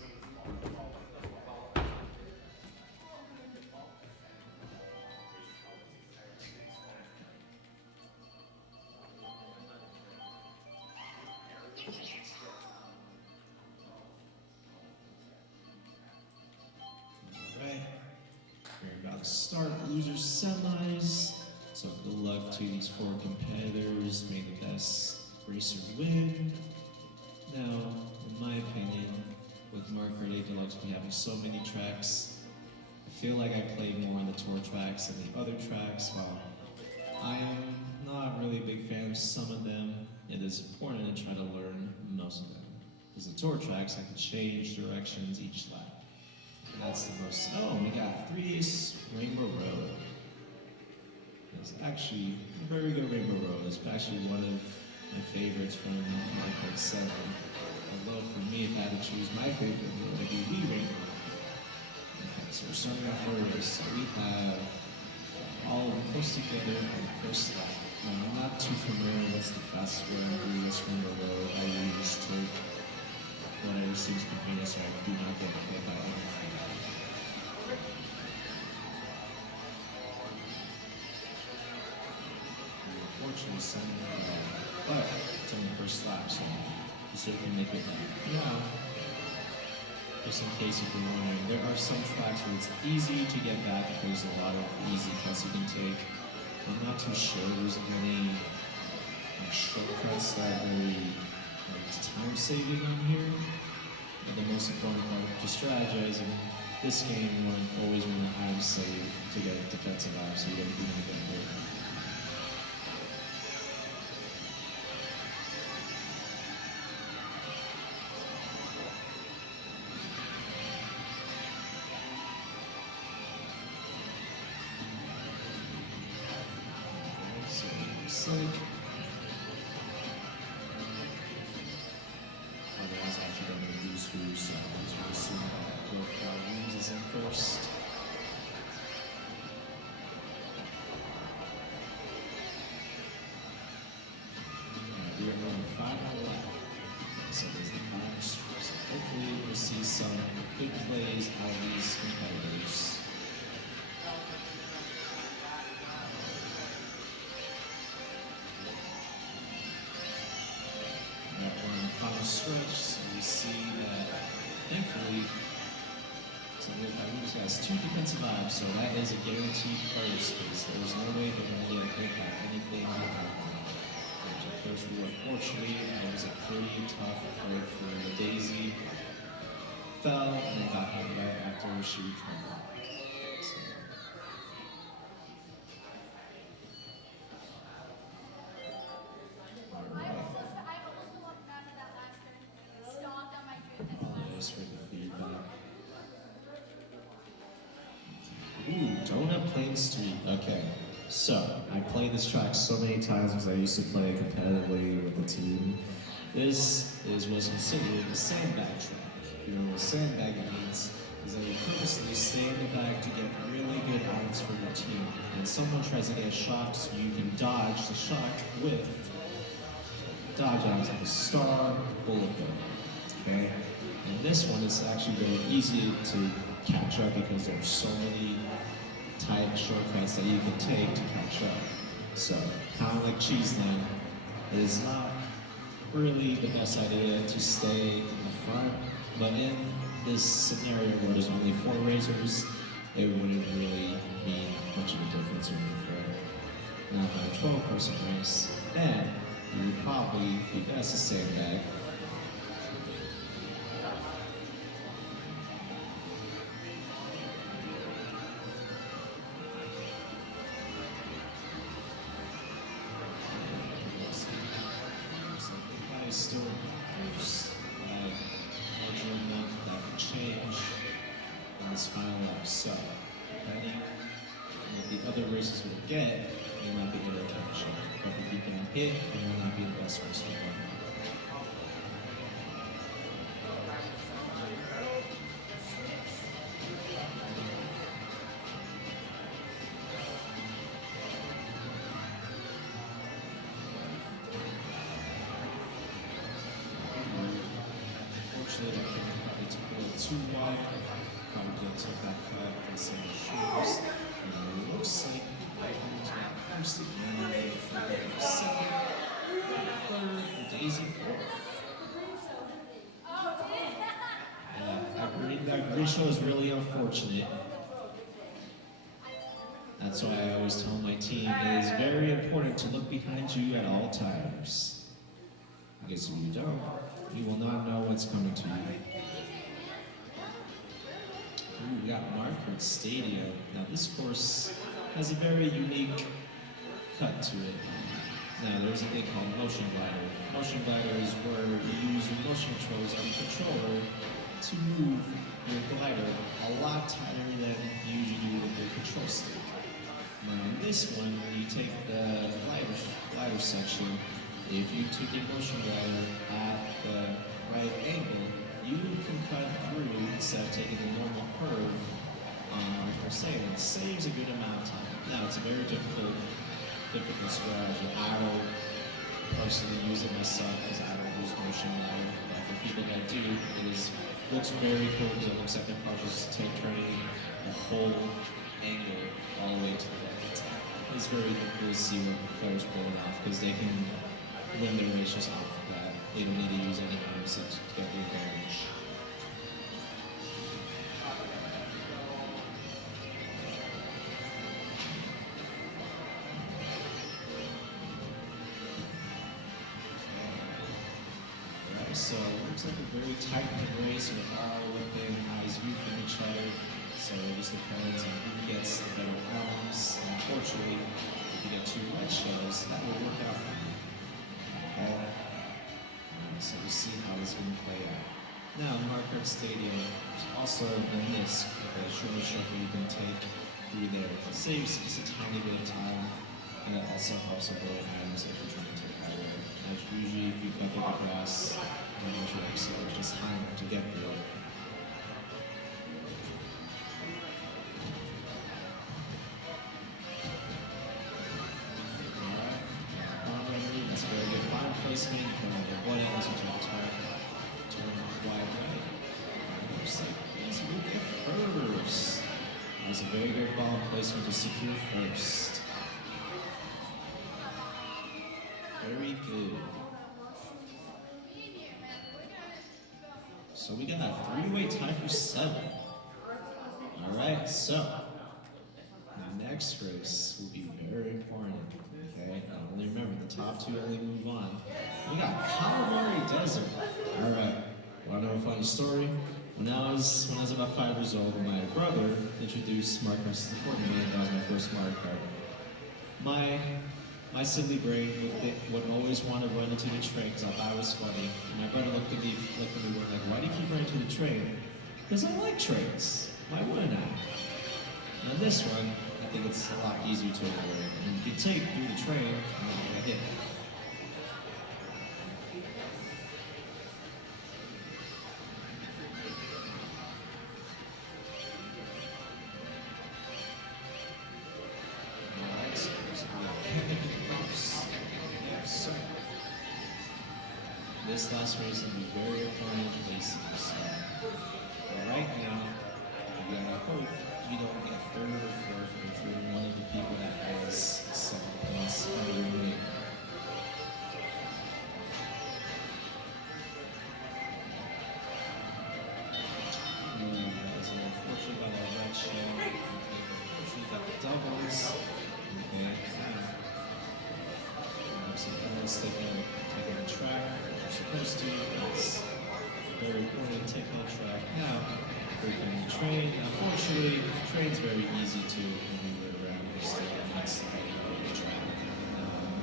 Alright, we're about to start loser semis. So good luck to these four competitors. May the best racer win. Now, in my opinion, with Mario Kart 8 Deluxe, we having so many tracks. I feel like I played more on the tour tracks than the other tracks. While I am not really a big fan of some of them, it is important to try to learn most of them. Because the tour tracks, I can change directions each lap. And that's the most. Oh, we got 3 Rainbow Road. It's actually a very good Rainbow Road. It's actually one of my favorites from Mario Kart 7. Although for me, if I had to choose my favorite, it would be Wii Rainbow Road. Okay, so we're starting off first. So we have all of them close together on the first lap. Now, I'm not too familiar with the fastest way to do this Rainbow Road. I usually just take whatever seems convenient so I do not get hit by anything. Unfortunately, but it's on the first lap, so you still can make it back. Now, just in case if you're wondering, there are some tracks where it's easy to get back. There's a lot of easy cuts you can take. I'm not too sure there's any shortcuts that are really time saving on here. But the most important part to strategize in this game, you want to always want to item save to get a defensive item so you don't get hurt. like. Otherwise, I actually don't know who's who, so I'm just going to assume that Williams is in first. We are on the final lap. So there's the final stretch. So hopefully we'll see some good plays out of these competitors. Now we're on the final stretch, so we see that thankfully so Williams has 2 defensive vibes, so that is a guaranteed first because there's no way they're going to get hit by anything that happens. First rule, unfortunately, it was a pretty tough break for the Daisy. Fell and then got hit right after she recovered. So. I almost walked out of that last turn. Stomped on my drift. Apologize for the feedback. Ooh, Donut Plain Street. Okay. So, I played this track so many times because I used to play competitively with the team. This was considered a sandbag track. You know what sandbagging means is that you purposely stay in the bag to get really good items for your team. And someone tries to get a shot, so you can dodge the shot with dodge items like a star, bullet bill. Okay? And this one is actually very easy to catch up because there are so many tight shortcuts that you can take to catch up. So, kind of like Cheese Lane, it is not really the best idea to stay in the front, but in this scenario where there's only 4 racers, it wouldn't really mean much of a difference in the front. Now, if I had a 12-person race, then you would probably be best to sandbag. Still there's larger enough that can change in this final lap. So, depending on what the other races will get, you might be able to catch up. But if you can hit, it will not be the best race to run. Unfortunately, that can probably took a little too wide. Probably didn't take that cut and some shoes. And it looks like Vikings got first again. Second, third, and Daisy fourth. That grid show is really unfortunate. That's why I always tell my team it is very important to look behind you at all times. Because if you don't, you will not know what's coming to you. Ooh, we got Markert Stadium. Now this course has a very unique cut to it. Now there's a thing called motion glider. Motion glider is where you use your motion controls on the controller to move your glider a lot tighter than you usually do with your control stick. Now in this one, when you take the glider section, if you took your motion glider at the right angle, you can cut through instead of taking the normal curve per se, and it saves a good amount of time. Now, it's a very difficult strategy. I don't personally use it myself because I don't use motion glider. But for people that do, looks very cool because it looks like the car just turning the whole angle all the way to the left. It's very cool to see what players pulling off because they can win their race just off of that. They don't need to use any arms to get the advantage. Alright, so it looks like a very tight race with all within eyes view from each other. So it just depends on who gets the better arms. And unfortunately, if you get 2 red shells, that will work out for you. Okay? So we'll see how this is going to play out. Now, Markert Stadium is also a NISC, the shorter shuffle you can take through there. It saves just a tiny bit of time. And it also helps avoid items if you're trying to take that away. As usually, if you cut through the grass, you know your exit is just high enough to get through. That's a very good line placement. One end is into attack. Turn wide right. Looks like these will get first. That's a very good ball placement to secure first. Very good. So we got a three-way tie for 7. All right, so the next race will be very important. Okay, only remember the top 2 only move on. We got Calamari Desert. All right, want to know a funny story? When I was about 5 years old, my brother introduced Mario Kart 64 to me, and that was my first Mario Kart. My silly brain would always want to run into the train because I thought it was funny. And my brother looked at me and was like, "Why do you keep running into the train?" Because I like trains. Why wouldn't I? Now this one, I think it's a lot easier to avoid. And you can take through the train and not get hit. Alright, so there's so this last race will be very important places. Right now, you gotta hope you don't get 3rd or 4th if you're one of the people that has 7 points on your name. As unfortunately about that red shell, unfortunately got the doubles. Okay, some points taking the track, you're supposed to. That's very important to take on the track. Now, we're going to train. Unfortunately, the train's very easy to maneuver around. Just take the next side of the track.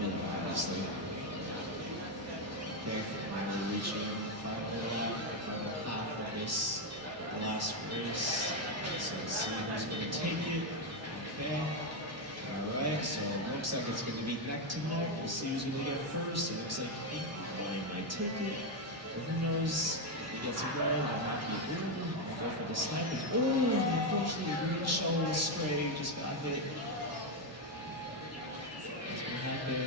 Middle, obviously. Okay, now we're reaching final half of this last race. So let's see who's going to take it. Okay. Alright, so it looks like it's going to be neck to neck. We'll see who's going to get first. It looks like Ryan might take it. But who knows? He gets it right. That might be a good. Go for the snipers. Oh, unfortunately, the green shell was stray. Just got hit. What's going to happen?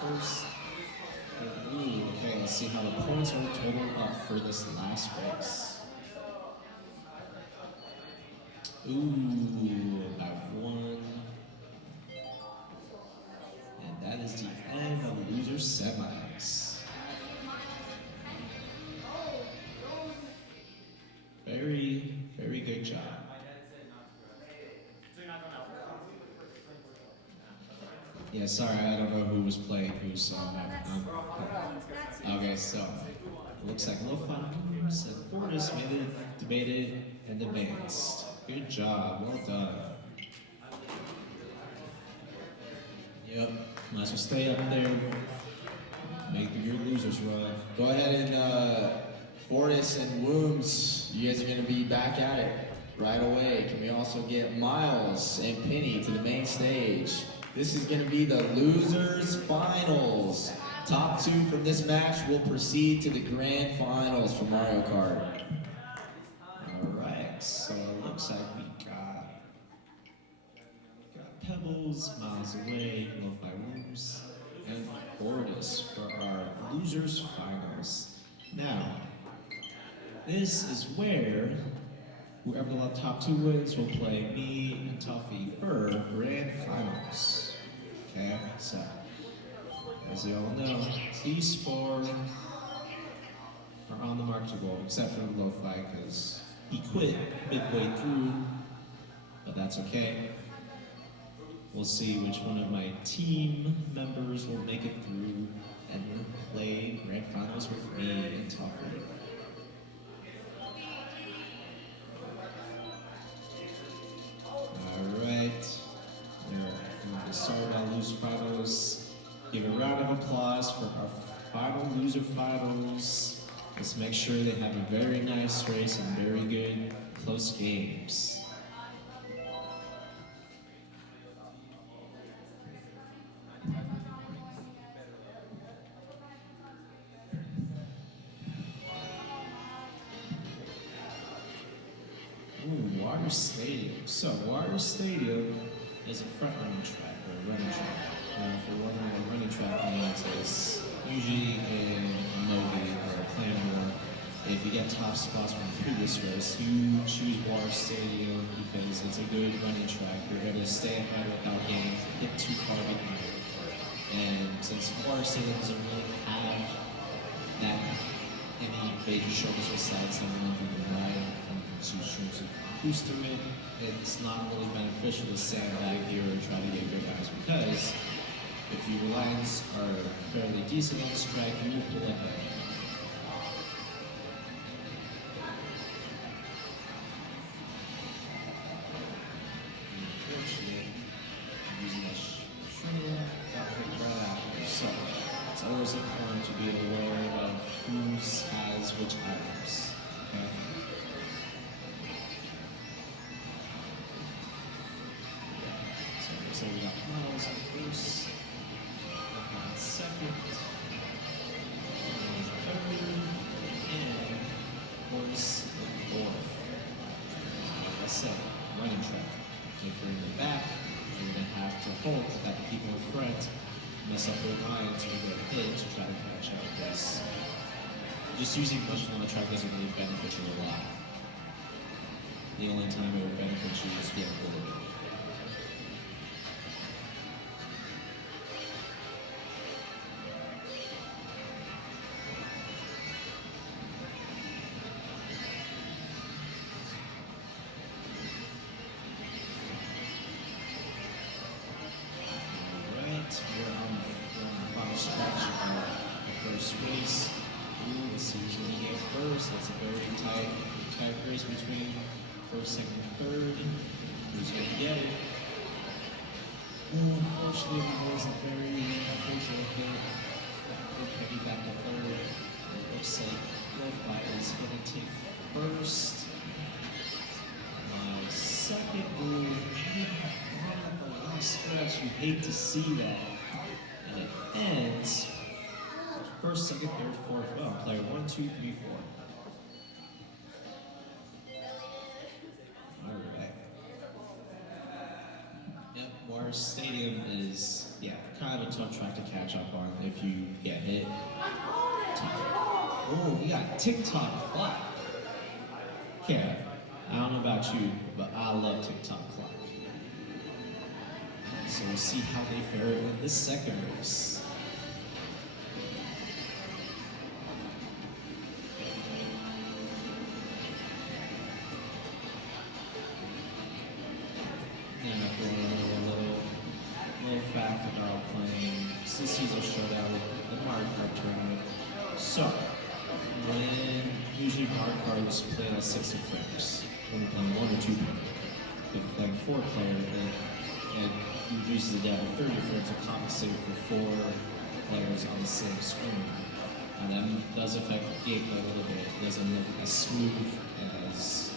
First. Ooh, okay, let's see how the points are total up for this last race. Ooh, about 1. And that is the end of the loser semis. Very, very good job. Yeah, sorry, I don't know who was playing who, so okay, so it looks like Lo-Fi Moves and Fortis made it, debated, and advanced. Good job, well done. Yep, might as well stay up there. Make your losers run. Go ahead and Fortis and Wooms, you guys are going to be back at it right away. Can we also get Miles and Penny to the main stage? This is going to be the losers finals. Top 2 from this match will proceed to the grand finals for Mario Kart. Alright, so it looks like we got Pebbles, Miles Away, Lo-Fi Rooms, and Fortis for our losers finals. Now, this is where whoever the top 2 wins will play me and Tuffy for grand finals. Okay, so as you all know, these 4 are on the mark to go, except for Lo-Fi because he quit midway through, but that's okay. We'll see which one of my team members will make it through and play grand finals with me and Tuffy. Alright, we're going to start our loser finals. Give a round of applause for our final loser finals. Let's make sure they have a very nice race and very good close games. Water Stadium. So, Water Stadium is a front running track or a running track. If you're wondering what a running track means, it's usually in a movie or a plan war. If you get top spots from the previous race, you choose Water Stadium because it's a good running track. You're able to stay ahead without getting hit too far behind. And since Water Stadium doesn't really have that any major shoulders besides the one thing the ride and two strings of boost to it, it's not really beneficial to sandbag here or try to get good guys because if your lines are fairly decent on this track, you will pull ahead. Unfortunately, using a shrimmer, got hit right after. So it's always important to be aware of who has which items. Okay? So we got Miles in first, Lachlan second, third, and Horace in fourth. Like I said, running track. If you're in the back, you're going to have to hope that people in front mess up their lines or get hit to try to catch up. Because just using much on the track doesn't really benefit you a lot. The only time it would benefit you is getting pulled over. We're on the final stretch of the first race. Ooh, let's see who's going to get first. That's a very tight race between first, second, and third. Who's going to get it? Oh, unfortunately, that was a very unfortunate hit. We'll piggyback to third. It looks like Lo-Fi is going to take first. Second, ooh, at the last stretch, you hate to see that. And it ends first, second, third, fourth. Oh, player 1, 2, 3, 4. Alright. Yep, Water Stadium is, kind of a tough track to catch up on if you get hit. Oh, we got TikTok clock. Yeah, I don't know about you, but I love TikTok clock. So we'll see how they fare in this second race. And if we're a little fact about playing this season Showdown with the Mario Kart tournament. So, when usually Mario Kart is played at 60 frames, when you're playing 1 or 2 player. If you're playing 4 player, it reduces it down to 30 frames to compensate for 4 players on the same screen. And that does affect gameplay a little bit. It doesn't look as smooth as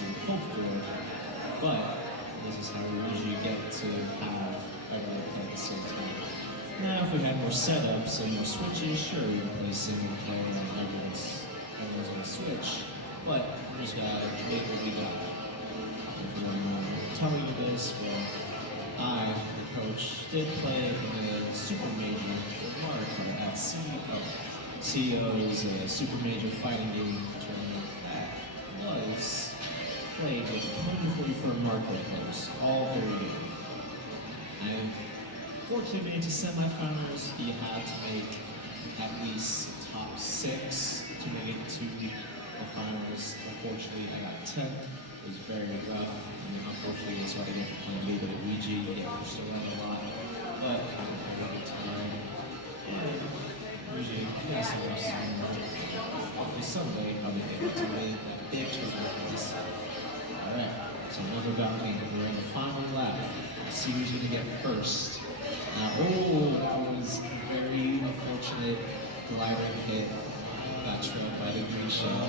we hope for, but this is how we usually get to have everyone play at the same time. Now, if we had more setups and more switches, sure, we can play single player and everyone's on the switch, but we just gotta make what we got. If I'm telling you this, well, I, the coach, did play in a super major Mario Kart at CEO. CEO is a super major fighting game tournament that was played with 144 Mario Kart players, all very good. And fortunately made it to semifinals, you had to make at least top 6 to make it to the finals. Unfortunately, I got 10th. It was very rough. And unfortunately, so I didn't get to play a little bit of Luigi, get pushed around a lot. But I had a good time. And usually, yeah, hopefully someday I'll be able to win a big tournament. Alright, so enough about me. We're in the final lap. Let's see who's going to get first. That was a very unfortunate glider hit. Got trailed by the green shell.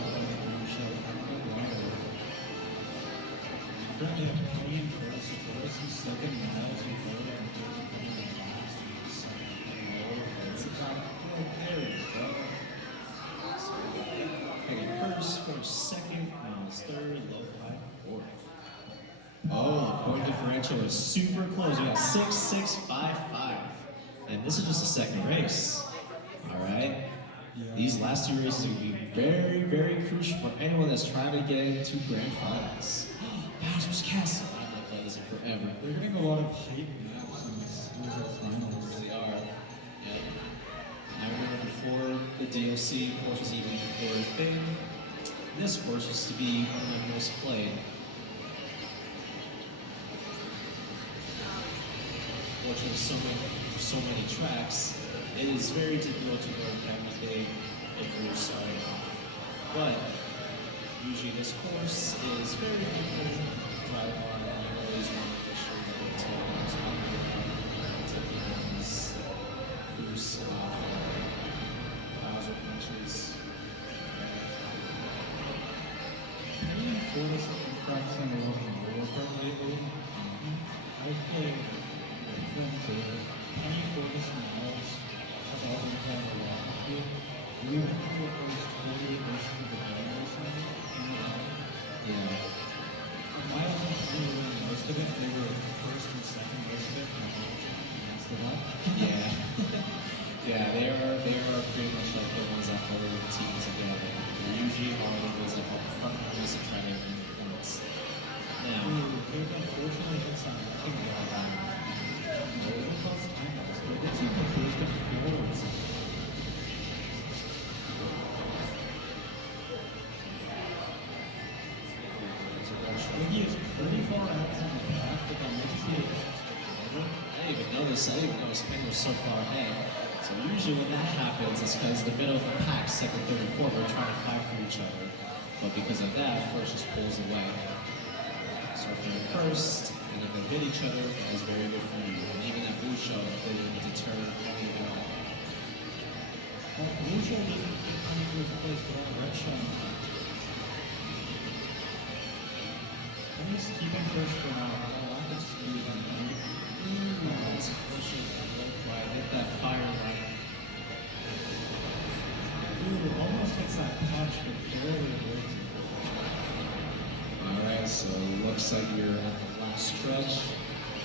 First, for second, Miles third, Lo-Fi differential is super close. We got 6, 6, 5, 5. And this is just the second race. Alright? These last two races are going to be very, very crucial for anyone that's trying to get into grand finals. Bowser's Castle. I've not played this in forever. They're getting a lot of hype now in this finals. They are. Yep. I remember before the DLC course was even before a thing, this course used to be one of the most played. Fortunately, so many tracks, it is very difficult to learn everything if you're starting off. But usually this course is very difficult to drive on. I always want to make sure that it's always taking these loose Bowser punches. Penny and Fortis have been practicing a lot in Mario Kart lately. I've played with them too. Penny, Fortis, and Miles have all been playing a lot with me. We went through the first 48 races of the game recently. Yeah. Miles and Penny were winning most of it. They were first and second most of it, and I messed it up. Yeah. Yeah, they are pretty much like the ones that hold the team together. They usually are the ones that hold the front runners and try to win points. Now, They've unfortunately hit some wrecking ball down. They close time loss, but they seem like they've been forwards. Iggy is pretty far out from the pack, but that might just be a I didn't even notice Penny was so far ahead. So usually when that happens, it's because the middle of the pack, second, third, and fourth, are trying to fight for each other. But because of that, first just pulls away. So if they're first, and if they hit each other, that's very good for you. And even that blue show, they didn't deter Penny at all. Blue Show didn't come into his place, but on Red Show. Penny's keeping first for now. A lack of speed on Penny. That's pushing. Right, hit that fire line. Ooh, almost hits that punch, but barely avoids it. Alright, so it looks like you're at the last stretch.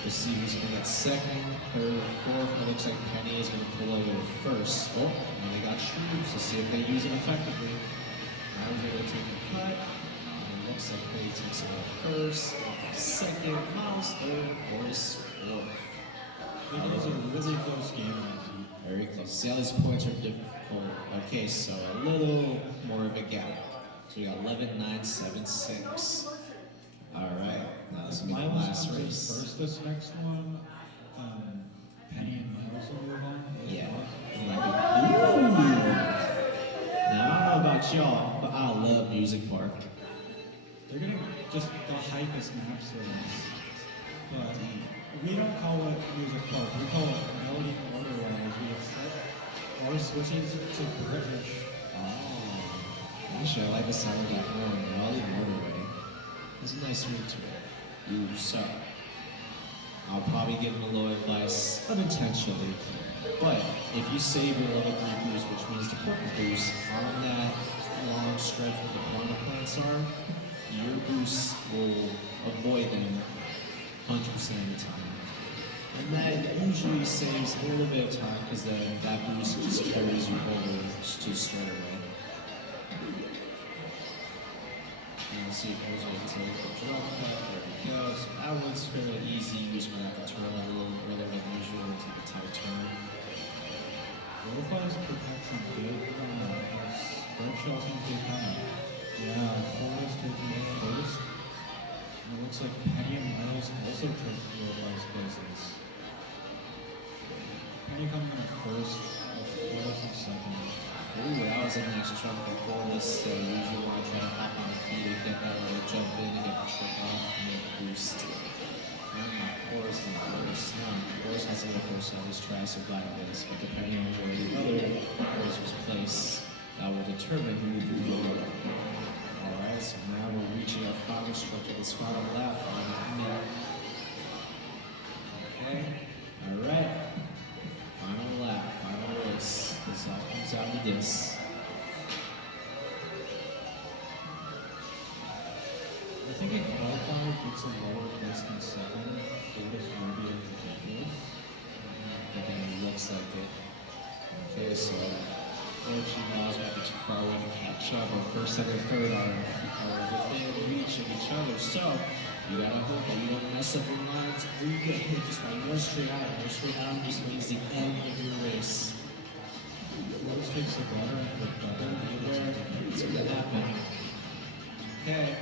We'll see who's going to get second, third, fourth. It looks like Penny is going to pull over first. Oh, and they got Shrews. Let's see if they use it effectively. I was able to take a cut. And it looks like Penny takes it out first, second, Miles third, Fortis fourth. It was a really close game in that heat. Very close. See how these points are difficult. Okay, so a little more of a gap. So we got 11, 9, 7, 6. Alright, now this will be the Miles last comes in race. first this next one. Penny and Miles will move on. Yeah. Ooh. Now I don't know about y'all, but I love Music Park. They're getting just the hypest maps for this. But we don't call it Music Park. We call it Melody Motorways. We have set our switches to British. Oh. Actually, I like the sound of that more. Melody Motorway. There's a nice ring to it. Ooh, so I'll probably give him a little advice unintentionally. But if you save your level 3 boost, which means the purple boost, on that long stretch where the piranha plants are, your boost will avoid them 100% of the time. And that usually saves a little bit of time because then that boost just carries you over to straight away. And see if there's a drop cut, there we go. So that one's fairly easy. You just might have to turn a little earlier than usual to take a tight turn. Profiles protection good. Red Shell seems to be coming. Yeah, Fortis taking it first. And it looks like Penny and Miles also took Profiles places. Penny coming in at first, Fortis in second. Ooh, that was a nice jump for Fortis. So usually when I try to hop on the feet and get that little jump in and get the trick off and make a boost. And my Fortis and Fortis. Now, Fortis has a little first, so at least try to survive this. But depending on where the other racers place, that will determine who will be over. Alright, so now we're reaching our final stretch of this final lap on the minute. Okay, alright. Final lap, final race. This all comes out to this. I think in qualifier, puts him lower placed in second. Fortis will be ridiculous. Definitely looks like it. Okay, so Ochi Miles have to throw and catch up. Or first, second, third are within reach of each other. So you gotta hope that you don't mess up your lines or you get hit just by one straight out. One straight out just means the end of your race. Fortis takes the butter and the butter. It's gonna happen. Okay.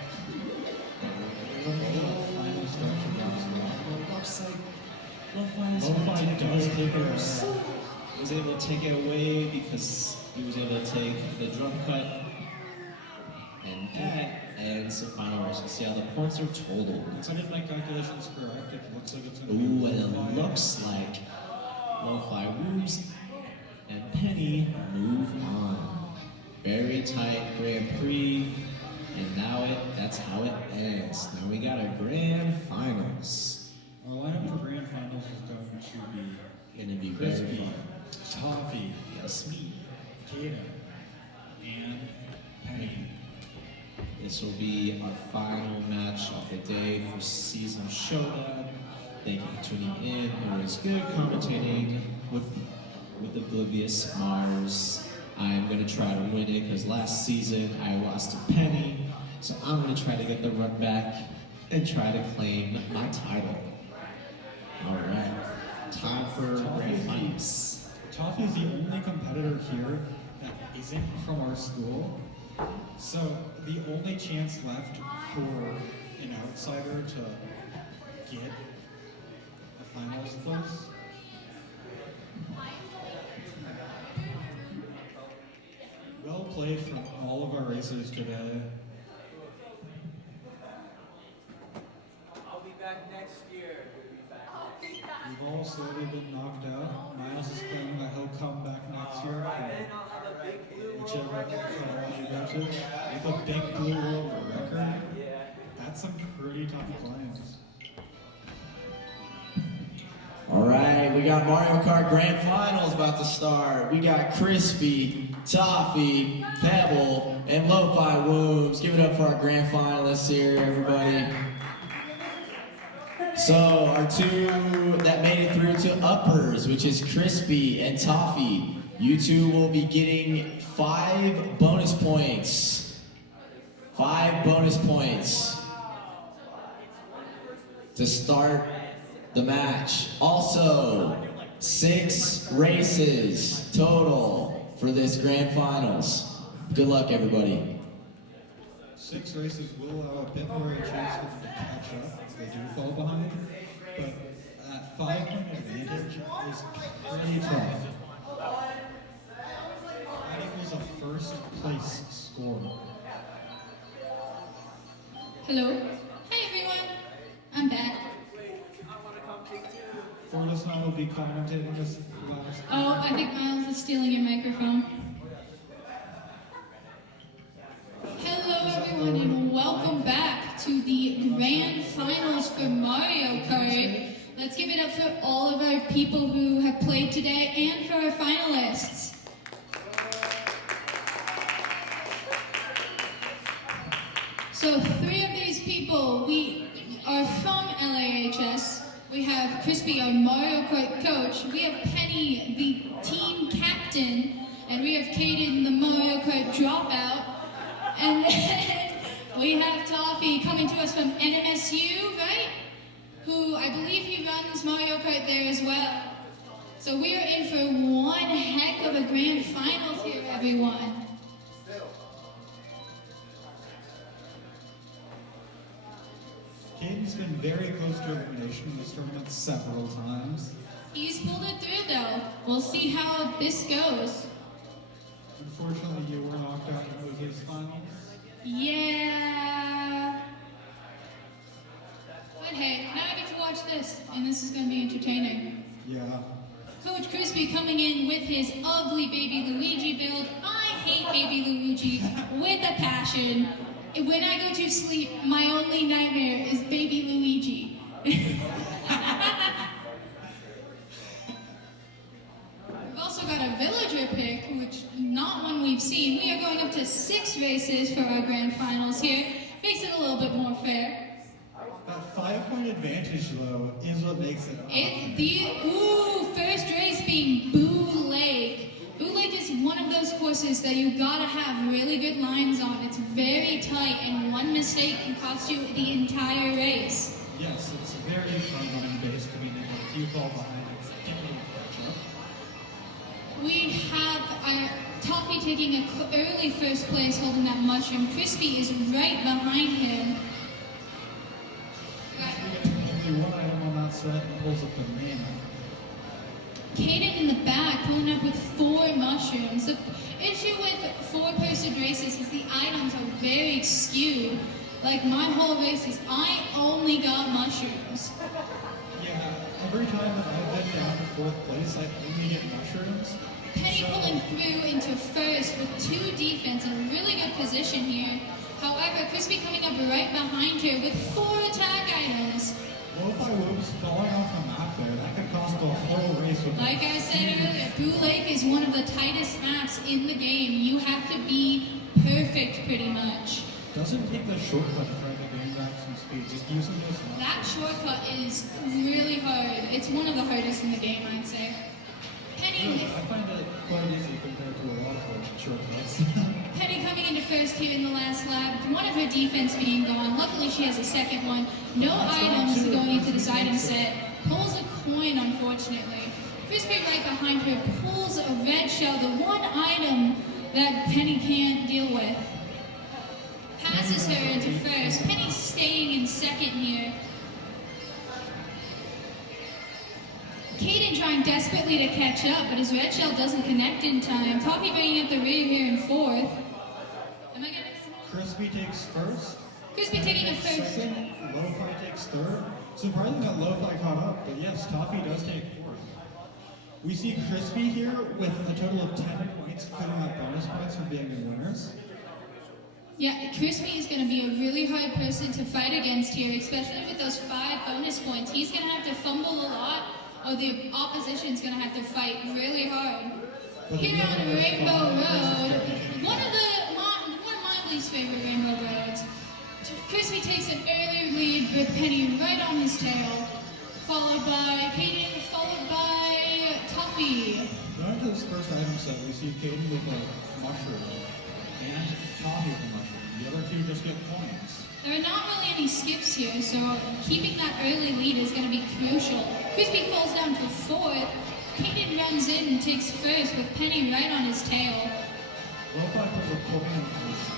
Final stretch of rounds one. Looks like Lo-Fi does take it away. Was able to take it away because he was able to take the drum cut. And that ends the final race. You see how the points are totaled. If I did my calculations correct, it looks like it's going to Ooh, be and it looks like Lo-Fi moves and Penny move on. Very tight Grand Prix. And now that's how it ends. Now we got our grand finals. Our lineup for grand finals is going to be Very Crispy, fun. Toffee, Yes, me. Kata, and Penny. This will be our final match of the day for season Showdown. Thank you for tuning in. It was good commentating with Oblivious Mars. I am going to try to win it because last season I lost to Penny. So I'm going to try to get the run back and try to claim my title. All right, time for grand finals. Toffee is the only competitor here that isn't from our school. So the only chance left for an outsider to get a finals place. Well played from all of our racers today. I'll be back next year. We've all slowly been knocked out. Miles is claiming that he'll come back next year. Then I'll have a big blue Whichever world record. you go to. With a big blue world record. That's some pretty tough claims. All right, we got Mario Kart Grand Finals about to start. We got Crispy, Toffee, Pebble, and Lo-Fi Wooms. Give it up for our grand finalists here, everybody. So our two that made it through to uppers, which is Crispy and Toffee, you two will be getting 5 bonus points. 5 bonus points to start the match. Also, 6 races total for this grand finals. Good luck, everybody. 6 races will allow a bit more of a chance for them to catch up if they do fall behind, but that 5-point advantage is pretty tough. That equals a first place score. Hello. Hi everyone. I'm back. Fortis and I will be commentating this last. Oh, I think Miles is stealing your microphone. Hello everyone and welcome back to the grand finals for Mario Kart. Let's give it up for all of our people who have played today and for our finalists. So 3 of these people, we are from LAHS. We have Crispy, our Mario Kart coach. We have Penny, the team captain. And we have Kaden, the Mario Kart dropout. And then we have Toffee coming to us from NMSU, right? Who I believe he runs Mario Kart there as well. So we are in for one heck of a grand finals here, everyone. Caden's been very close to elimination in this tournament several times. He's pulled it through though. We'll see how this goes. Unfortunately, you were knocked out in Jose's finals. Yeah. But hey, now I get to watch this, and this is going to be entertaining. Yeah. Coach Crispy coming in with his ugly Baby Luigi build. I hate Baby Luigi with a passion. When I go to sleep, my only nightmare is Baby Luigi. We've also got a villager pick, which not one we've seen. We are going up to 6 races for our grand finals here. Makes it a little bit more fair. That 5-point advantage, though, is what makes it First race being Boo Lake. Boo Lake is one of those courses that you gotta have really good lines on. It's very tight, and one mistake can cost you the entire race. Yes, it's very front-line based, meaning if you fall behind, it's difficult to catch up. We have Toffee taking an early first place holding that mushroom. Crispy is right behind him. He gets only one item on that set and pulls up the main item. Kaden in the back pulling up with 4 mushrooms. The issue with 4-person races is the items are very skewed. Like my whole race is I only got mushrooms. Yeah, every time that I've been down to 4th place, I only get mushrooms. Penny pulling through into first with 2 defense in a really good position here. However, Crispy coming up right behind her with 4 attack items. Lo-fi whoops falling off the map there, that could cost the whole race. Like I said earlier, Boo Lake is one of the tightest maps in the game. You have to be perfect pretty much. Doesn't take the shortcut to try to gain back some speed, just using those maps. That shortcut is really hard. It's one of the hardest in the game, I'd say. Penny, I find it quite easy compared to a lot of shortcuts. Penny coming into first here in the last lap. One of her defense being gone. Luckily, she has a second one. No items going into this item set. Pulls a coin, unfortunately. Crispy right behind her pulls a red shell, the one item that Penny can't deal with. Passes her into first. Penny staying in second here. Kaden trying desperately to catch up, but his red shell doesn't connect in time. Poppy bringing up the rear here in 4th. Am I getting this? Crispy takes first. Crispy taking a first. Second, Lo-fi takes 3rd. Surprising that Lo-fi caught up, but yes, Toffee does take 4th. We see Crispy here with a total of 10 points, cutting out bonus points for being the winners. Yeah, Crispy is going to be a really hard person to fight against here, especially with those 5 bonus points. He's going to have to fumble a lot, or the opposition's going to have to fight really hard. Here on Rainbow Road, one of my least favorite Rainbow Roads. Crispy takes an early lead with Penny right on his tail, followed by Kaden, followed by Toffee. Going to this first item set, we see Kaden with a mushroom and Toffee with a mushroom. The other 2 just get coins. There are not really any skips here, so keeping that early lead is going to be crucial. Crispy falls down to 4th. Kaden runs in and takes first with Penny right on his tail. Lo-fi puts a coin in first.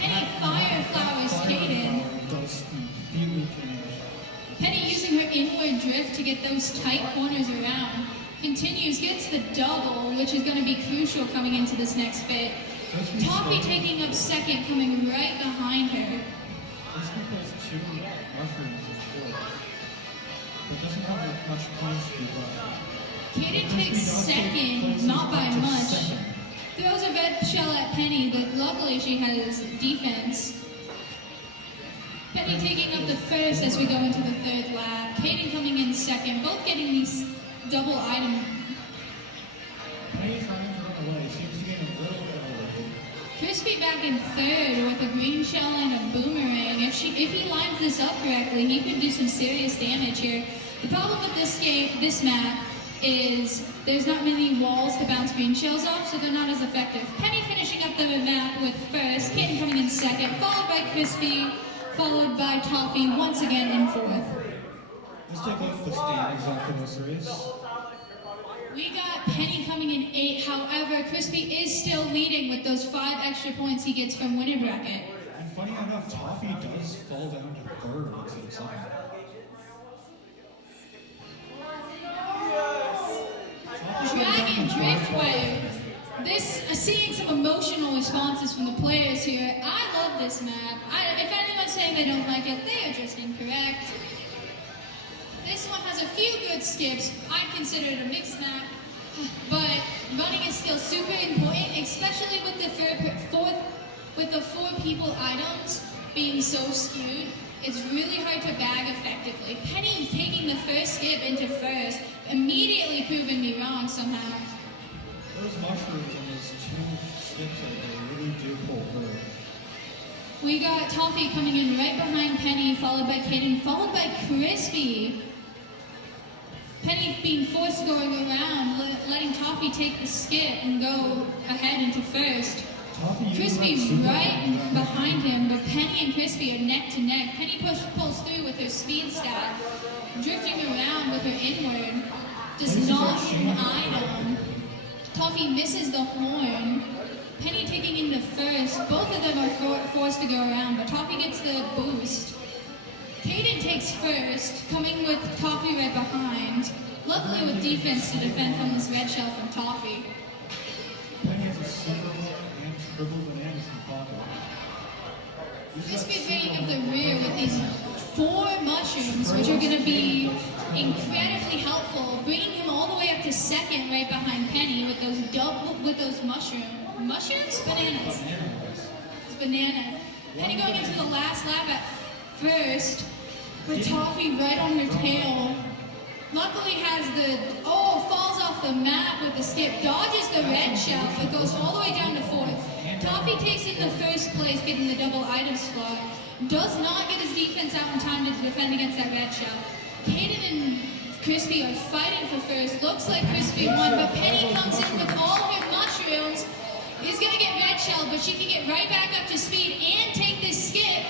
Penny fire flowers Kaden. Does completely change. Penny using her inward drift to get those tight corners around. Continues, gets the double, which is going to be crucial coming into this next bit. Toffee taking up second, coming right behind her. Crispy pulls 2 mushrooms in 4th, but doesn't have much points to give up. Kaden takes second, not by much. Throws a red shell at Penny, but luckily she has defense. Penny taking up the first as we go into the 3rd lap. Kaden coming in second, both getting these double item. Penny trying to run away, seems to get a little bit away. Crispy back in 3rd with a green shell and a boomerang. If he lines this up correctly, he could do some serious damage here. The problem with this map, is there's not many walls to bounce green shells off, so they're not as effective. Penny finishing up the map with first, Kaden coming in second, followed by Crispy, followed by Toffee, once again in 4th. Let's take a look at the standings after this race. We got Penny coming in 8th, however, Crispy is still leading with those 5 extra points he gets from winner bracket. And funny enough, Toffee does fall down to 3rd instead of 2nd. Dragon Driftway. Seeing some emotional responses from the players here. I love this map. If anyone's saying they don't like it, they are just incorrect. This one has a few good skips. I'd consider it a mixed map, but running is still super important, especially with the 4 people items being so skewed. It's really hard to bag effectively. Penny taking the first skip into first, immediately proving me wrong somehow. Those mushrooms and those 2 skips right there really do pull through. We got Toffee coming in right behind Penny, followed by Kaden, followed by Crispy. Penny being forced to go around, letting Toffee take the skip and go ahead into first. Crispy right behind him, but Penny and Crispy are neck to neck. Penny pulls through with her speed stat, drifting around with her inward. Does not hit an item. Toffee misses the horn. Penny taking into first. Both of them are forced to go around, but Toffee gets the boost. Kaden takes first, coming with Toffee right behind. Luckily with defense to defend from this red shell from Toffee. Penny has a super and triple bananas in pocket. Crispy bringing up the rear with these 4 mushrooms, which are going to be incredibly helpful, bringing him all the way up to second right behind Penny with those mushrooms? Bananas. It's bananas. Penny going into the last lap at first, with Toffee right on her tail. Luckily falls off the map with the skip, dodges the red shell, but goes all the way down to 4th. Toffee takes in the first place, getting the double item slot. Does not get his defense out in time to defend against that red shell. Kaden and Crispy are fighting for first. Looks like Crispy won, but Penny comes in with all her mushrooms. Is going to get red shell, but she can get right back up to speed and take this skip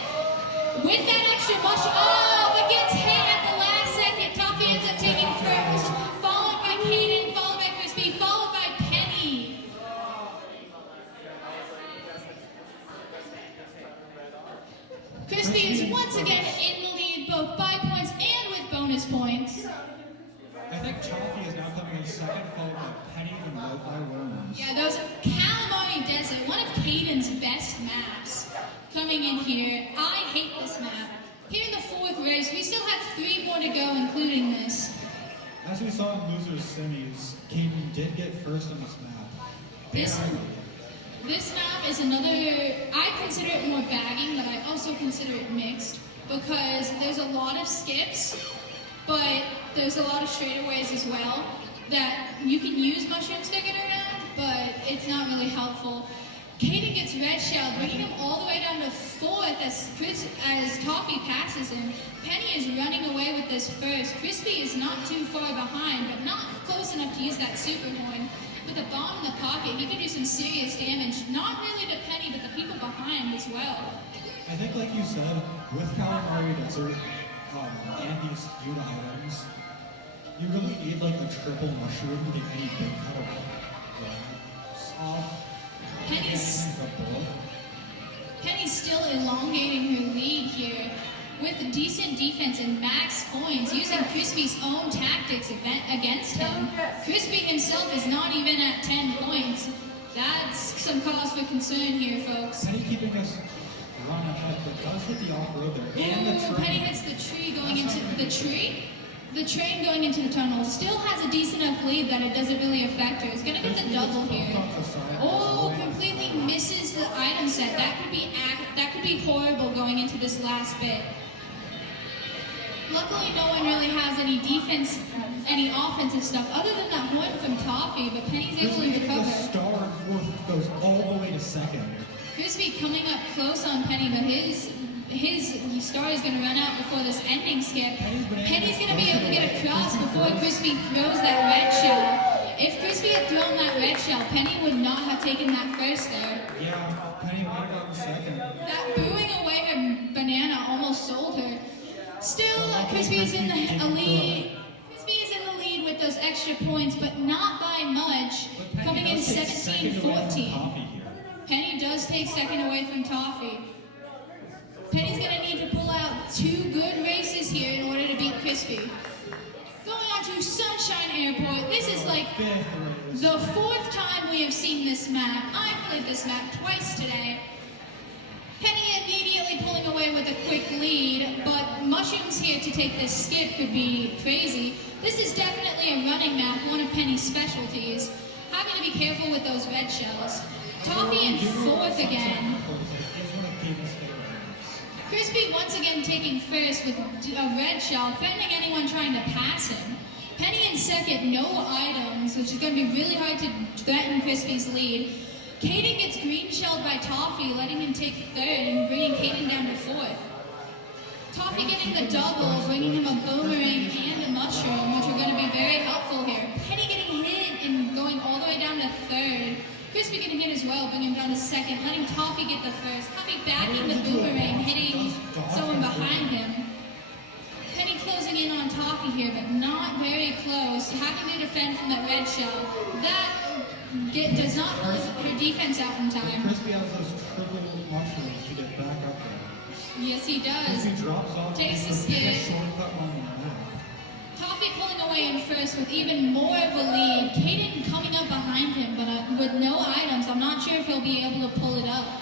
with that extra mushroom. Oh, but gets hit at the last second. Toffee ends up taking first, followed by Kaden, followed by Crispy, followed by Penny. Crispy is once again in the lead, both by points and with bonus points. I think Toffee is now coming in second, followed by Penny and Lo-Fi Worms. Yeah, those Calamari Desert, one of Caden's best maps coming in here. I hate this map. Here in the 4th race, we still have 3 more to go, including this. As we saw in Losers Semis, Caden did get first on this map. This map is another, I consider it more bagging, but I also consider it mixed, because there's a lot of skips, but there's a lot of straightaways as well, that you can use mushrooms to get around, but it's not really helpful. Kaden gets red shell, bringing him all the way down to 4th as Toffee passes him. Penny is running away with this first. Crispy is not too far behind, but not close enough to use that super horn. With a bomb in the pocket, he could do some serious damage, not really to Penny, but the people behind as well. I think, like you said, with Calamari Desert and these feud items, you really need like a triple mushroom to get any big cut of grabs off. Penny's still elongating her lead here with decent defense and max coins, using Crispy's own tactics against him. Crispy himself is not even at 10 points. That's some cause for concern here, folks. Penny keeping us run ahead, but does hit the off-road there. And the train. Penny hits the tree going into the tree. The train going into the tunnel still has a decent enough lead that it doesn't really affect her. It's going to get the double here. Oh, completely misses the item set. That could be horrible going into this last bit. Luckily, no one really has any defense, any offensive stuff other than that horn from Toffee, but Penny's able to recover. The star and 4th goes all the way to 2nd. Crispy coming up close on Penny, but his star is going to run out before this ending skip. Penny's going to be able to get across before Crispy throws that red shell. If Crispy had thrown that red shell, Penny would not have taken that first there. Yeah, Penny would have gotten 2nd. That booing away her banana almost sold her. Still, Crispy is in the lead. Crispy is in the lead with those extra points, but not by much. Coming in 17-14. Penny does take second away from Toffee. Penny's going to need to pull out 2 good races here in order to beat Crispy. Going on to Sunshine Airport. This is like the 4th time we have seen this map. I've played this map twice today. Penny immediately pulling away with a quick lead, but mushrooms here to take this skip could be crazy. This is definitely a running map, one of Penny's specialties. Having to be careful with those red shells. Toffee in 4th again. Crispy once again taking first with a red shell, threatening anyone trying to pass him. Penny in 2nd, no items, which is going to be really hard to threaten Crispy's lead. Kaden gets green shelled by Toffee, letting him take 3rd and bringing Kaden Toffee getting the double, bringing him a boomerang and a mushroom, which are going to be very helpful here. Penny getting hit and going all the way down to third. Crispy getting hit as well, bringing him down to second, letting Toffee get the first. Toffee backing the boomerang, hitting someone behind him. Penny closing in on Toffee here, but not very close. Having to defend from that red shell. That does not close her defense out in time. Crispy has those triple mushrooms to get back up there. Yes, he does. Crispy drops off. Takes the skip. skip. Shortcut on the map. Toffee pulling away in first with even more of a lead. Caden coming up behind him, but with no items. I'm not sure if he'll be able to pull it up.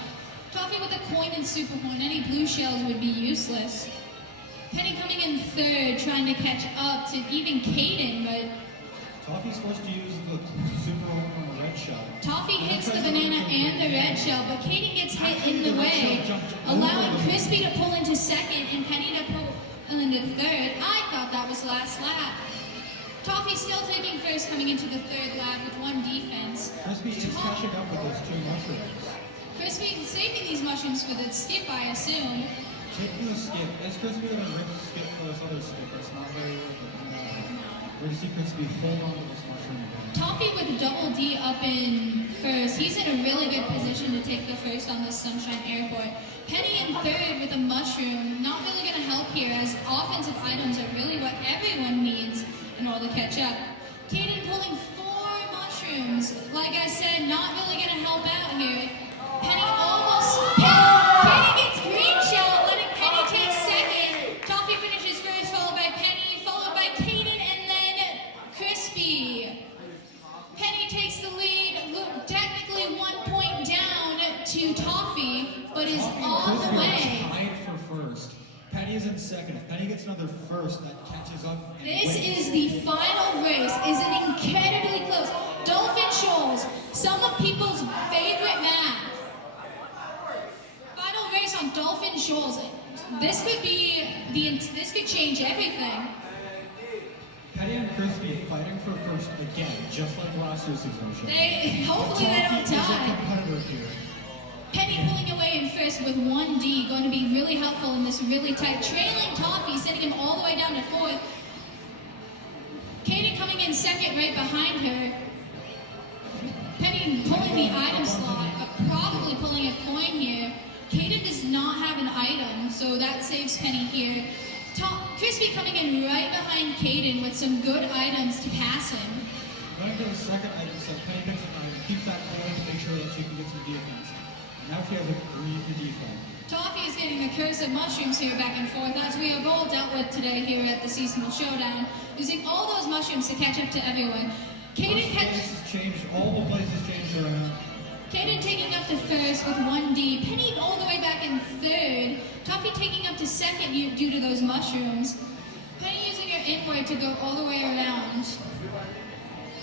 Toffee with a coin and super coin. Any blue shells would be useless. Penny coming in third, trying to catch up to even Caden, but Toffee's forced to use the super roll from a red shell. Toffee hits the banana and the red shell, but Caden gets hit in the way, allowing Crispy to pull into second and Penny to pull into third. I thought that was last lap. Toffee still taking first coming into the third lap with one defense. Crispy is catching up with those two mushrooms. Crispy saving these mushrooms for the skip, I assume. Taking the skip. Is Crispy going to rip the skip for this other skip? It's not very good. We're going to see Crispy hold on to this mushroom again. Toffee with double D up in first. He's in a really good position to take the first on this Sunshine Airport. Penny in third with a mushroom. Not really going to help here, as offensive items are really what everyone needs in order to catch up. Caden pulling 4 mushrooms. Like I said, not really going to help out here. Penny almost... Caden gets green shell, letting Penny take second. Toffee finishes first, followed by Penny, followed by Caden, and then Crispy. Penny takes the lead. Look, technically 1 point down to Toffee, but is on the way. Tied for first. Penny is in second. If Penny gets another first, that catches up. And This wins. is the final race. Is it incredibly close? Dolphin Shoals, some of people's favorite map. Final race on Dolphin Shoals. This could be this could change everything. Penny and Crispy fighting for first again, just like last year's season show. Hopefully they don't Toffee is a die. competitor here. Penny pulling away in first with 1D, going to be really helpful in this really tight. Trailing Toffee, sending him all the way down to fourth. Katie coming in second right behind her. Penny pulling the item slot, probably pulling a coin here. Kaden does not have an item, so that saves Penny here. Crispy coming in right behind Caden with some good items to pass him. Going to the second item set, Penny picks an item, keeps that going to make sure that she can get some defense. Now she has a green defense. Toffee is getting the curse of mushrooms here back and forth, as we have all dealt with today here at the Seasonal Showdown, using all those mushrooms to catch up to everyone. Caden places changed, all the places changed around. Caden taking up to first with 1D. Penny all the way back in third. Toffee taking up to second due to those mushrooms. Penny using her inward to go all the way around.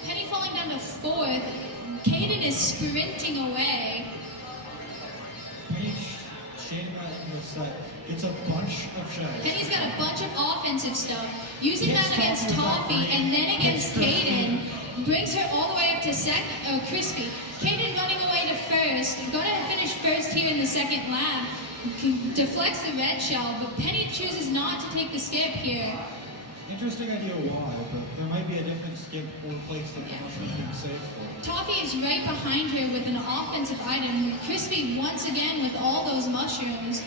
Penny falling down to fourth. Caden is sprinting away. Penny shading that in the set. It's a bunch of shells. Penny's got a bunch of offensive stuff. Using that against Toffee and then against Caden brings her all the way up to second. Crispy. Caden running away to first. Going to finish first here in the second lap. Deflects the red shell, but Penny chooses not to take the skip here. Interesting idea why, but there might be a different skip or place that the mushroom can save for. Toffee is right behind her with an offensive item. Crispy once again with all those mushrooms.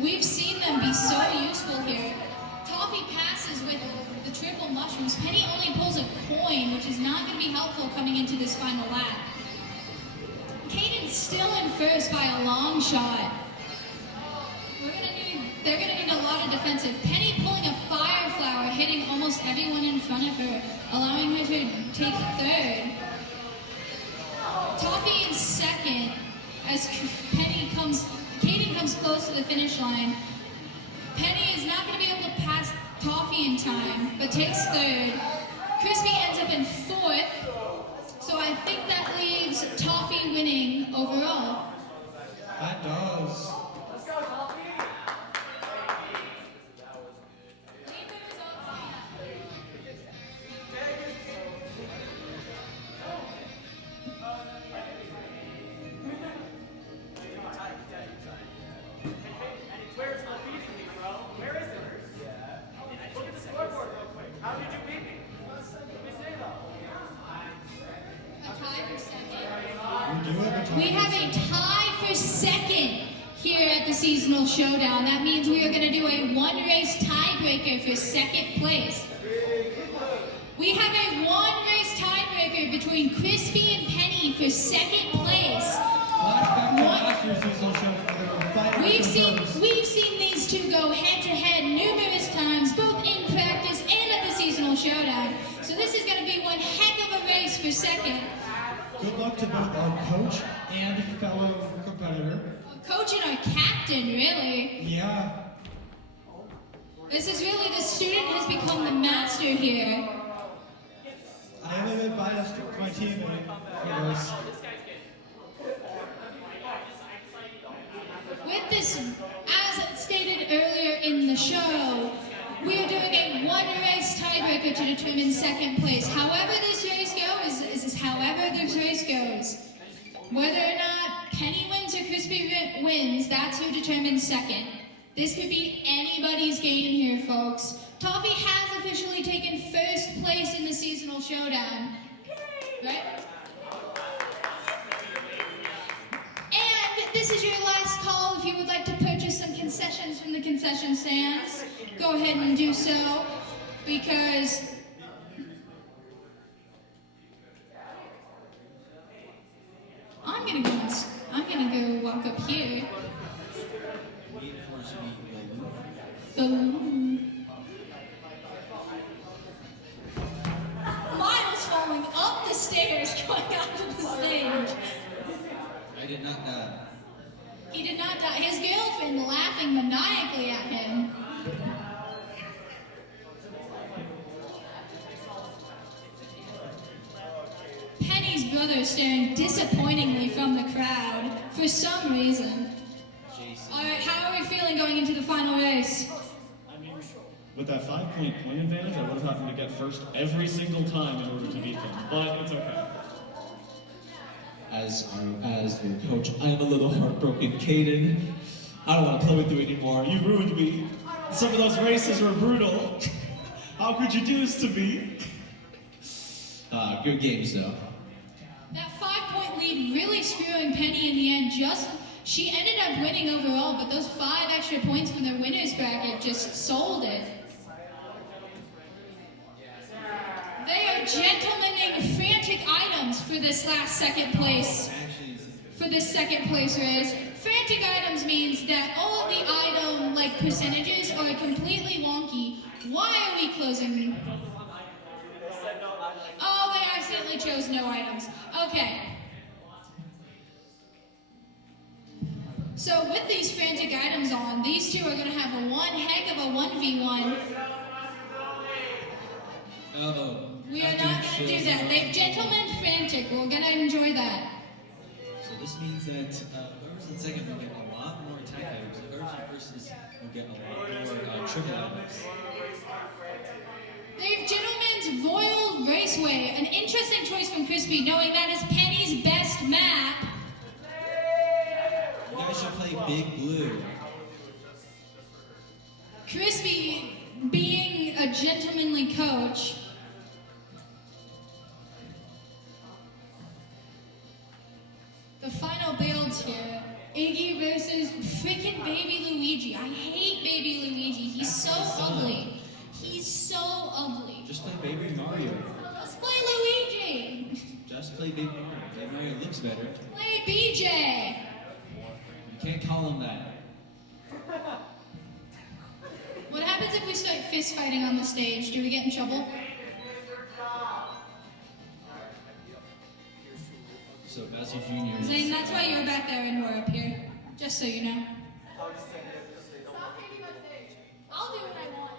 We've seen them be so useful here. Toffee passes with the triple mushrooms. Penny only pulls a coin, which is not going to be helpful coming into this final lap. Caden's still in first by a long shot. They're gonna need a lot of defensive. Penny pulling a fire flower, hitting almost everyone in front of her, allowing her to take third. Toffee in second as Caden comes close to the finish line. Penny is not gonna be able to pass Toffee in time, but takes third. Crispy ends up in fourth, so I think that leaves Toffee winning overall. That does. Where's the beef, bro? Where is it? at the seasonal showdown. That means we are going to do a one-race tiebreaker for second place. We have a one-race tiebreaker between Crispy and Penny for second place. We've seen these two go head-to-head numerous times, both in practice and at the seasonal showdown. So this is going to be one heck of a race for second. Good luck to both our coach and fellow competitor. Our coach and our captain, really. Yeah. This is really, the student has become the master here. I am a bit biased to my teammate for this. With this, as stated earlier in the show, we are doing a one-race tiebreaker to determine second place. However this race goes, is however this race goes. Whether or not Penny wins or Crispy wins, that's who determines second. This could be anybody's game here, folks. Toffee has officially taken first place in the seasonal showdown. Right? And this is your last call. If you would like to purchase some concessions from the concession stands, go ahead and do so, because I'm gonna go walk up here. Boom. Miles falling up the stairs, going onto the stage. I did not die. He did not die. His girlfriend laughing maniacally at him. Penny's brother staring disappointingly from the crowd for some reason. Alright, how are we feeling going into the final race? I mean, with that 5-point advantage, I would have happened to get first every single time in order to beat them, but it's okay. As your coach, I am a little heartbroken. Caden, I don't want to play with you anymore. You ruined me. Some of those races were brutal. How could you do this to me? Good games, though. That 5-point lead really screwing Penny in the end. She ended up winning overall, but those 5 extra points from their winner's bracket just sold it. They are gentlemening frantic items for this last second place. For this second place race. Frantic items means that all of the item percentages are completely wonky. Why are we closing? Oh, they accidentally chose no items. Okay. So with these frantic items on, these two are going to have a one heck of a 1v1. Oh. We are not going to do that. They've gentlemen frantic. We're going to enjoy that. So this means that whoever's in second will get a lot more attack items. The urgent persons will get a lot more triple items. They've gentlemen's Royal Raceway. An interesting choice from Crispy, knowing that is Penny's best map. You guys should play Big Blue. Crispy, being a gentlemanly coach, the final builds here. Iggy versus freaking Baby Luigi. I hate Baby Luigi. He's so ugly. He's so ugly. Just play Baby Mario. Let's play Luigi. Just play Baby Mario. Baby Mario looks better. Play BJ. You can't call him that. What happens if we start fist fighting on the stage? Do we get in trouble? So Basil Jr. Zane, that's why you're back there and we're up here. Just so you know. Stop hating on stage. I'll do what I want.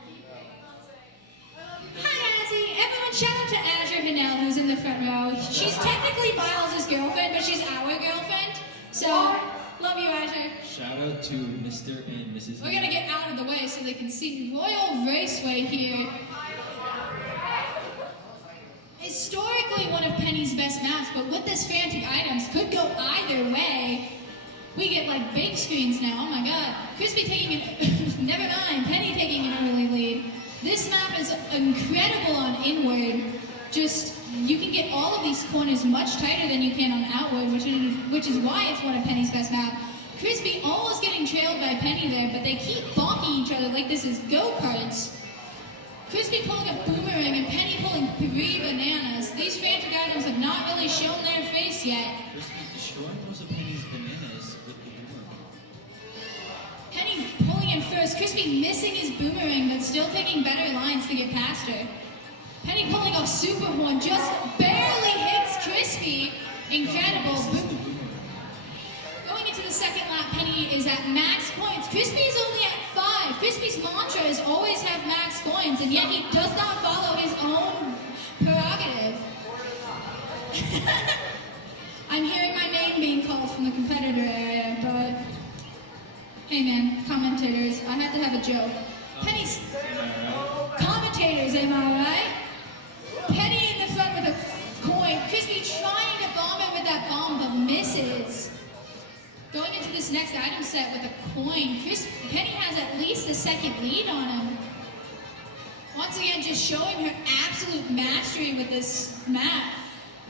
Hi, Azzy. Everyone shout out to Azure Hanel, who's in the front row. She's technically Miles' girlfriend, but she's our girlfriend. So, love you, Azure. Shout out to Mr. and Mrs. We're gonna get out of the way so they can see Royal Raceway here. Historically one of Penny's best maps, but with this frantic items, could go either way. We get big screens now, oh my god. Crispy taking an, never mind, Penny taking an early lead. This map is incredible on inward. Just, you can get all of these corners much tighter than you can on outward, which is why it's one of Penny's best maps. Crispy almost getting trailed by Penny there, but they keep bonking each other like this is go-karts. Crispy pulling a boomerang and Penny pulling 3 bananas. These frantic items have not really shown their face yet. Crispy destroying most of Penny's bananas with the boomerang. Penny pulling in first. Crispy missing his boomerang, but still taking better lines to get past her. Penny pulling off super horn, just barely hits Crispy. Incredible. Going into the second lap, Penny is at max points. Crispy is only at 5. Crispy's mantra is always have max coins, and yet he does not follow his own prerogative. I'm hearing my name being called from the competitor area, but hey man, commentators, I had to have a joke. Penny's commentators, am I right? Penny in the front with a coin. Crispy trying to bomb it with that bomb, but misses. Going into this next item set with a coin, Penny has at least a second lead on him. Once again, just showing her absolute mastery with this map.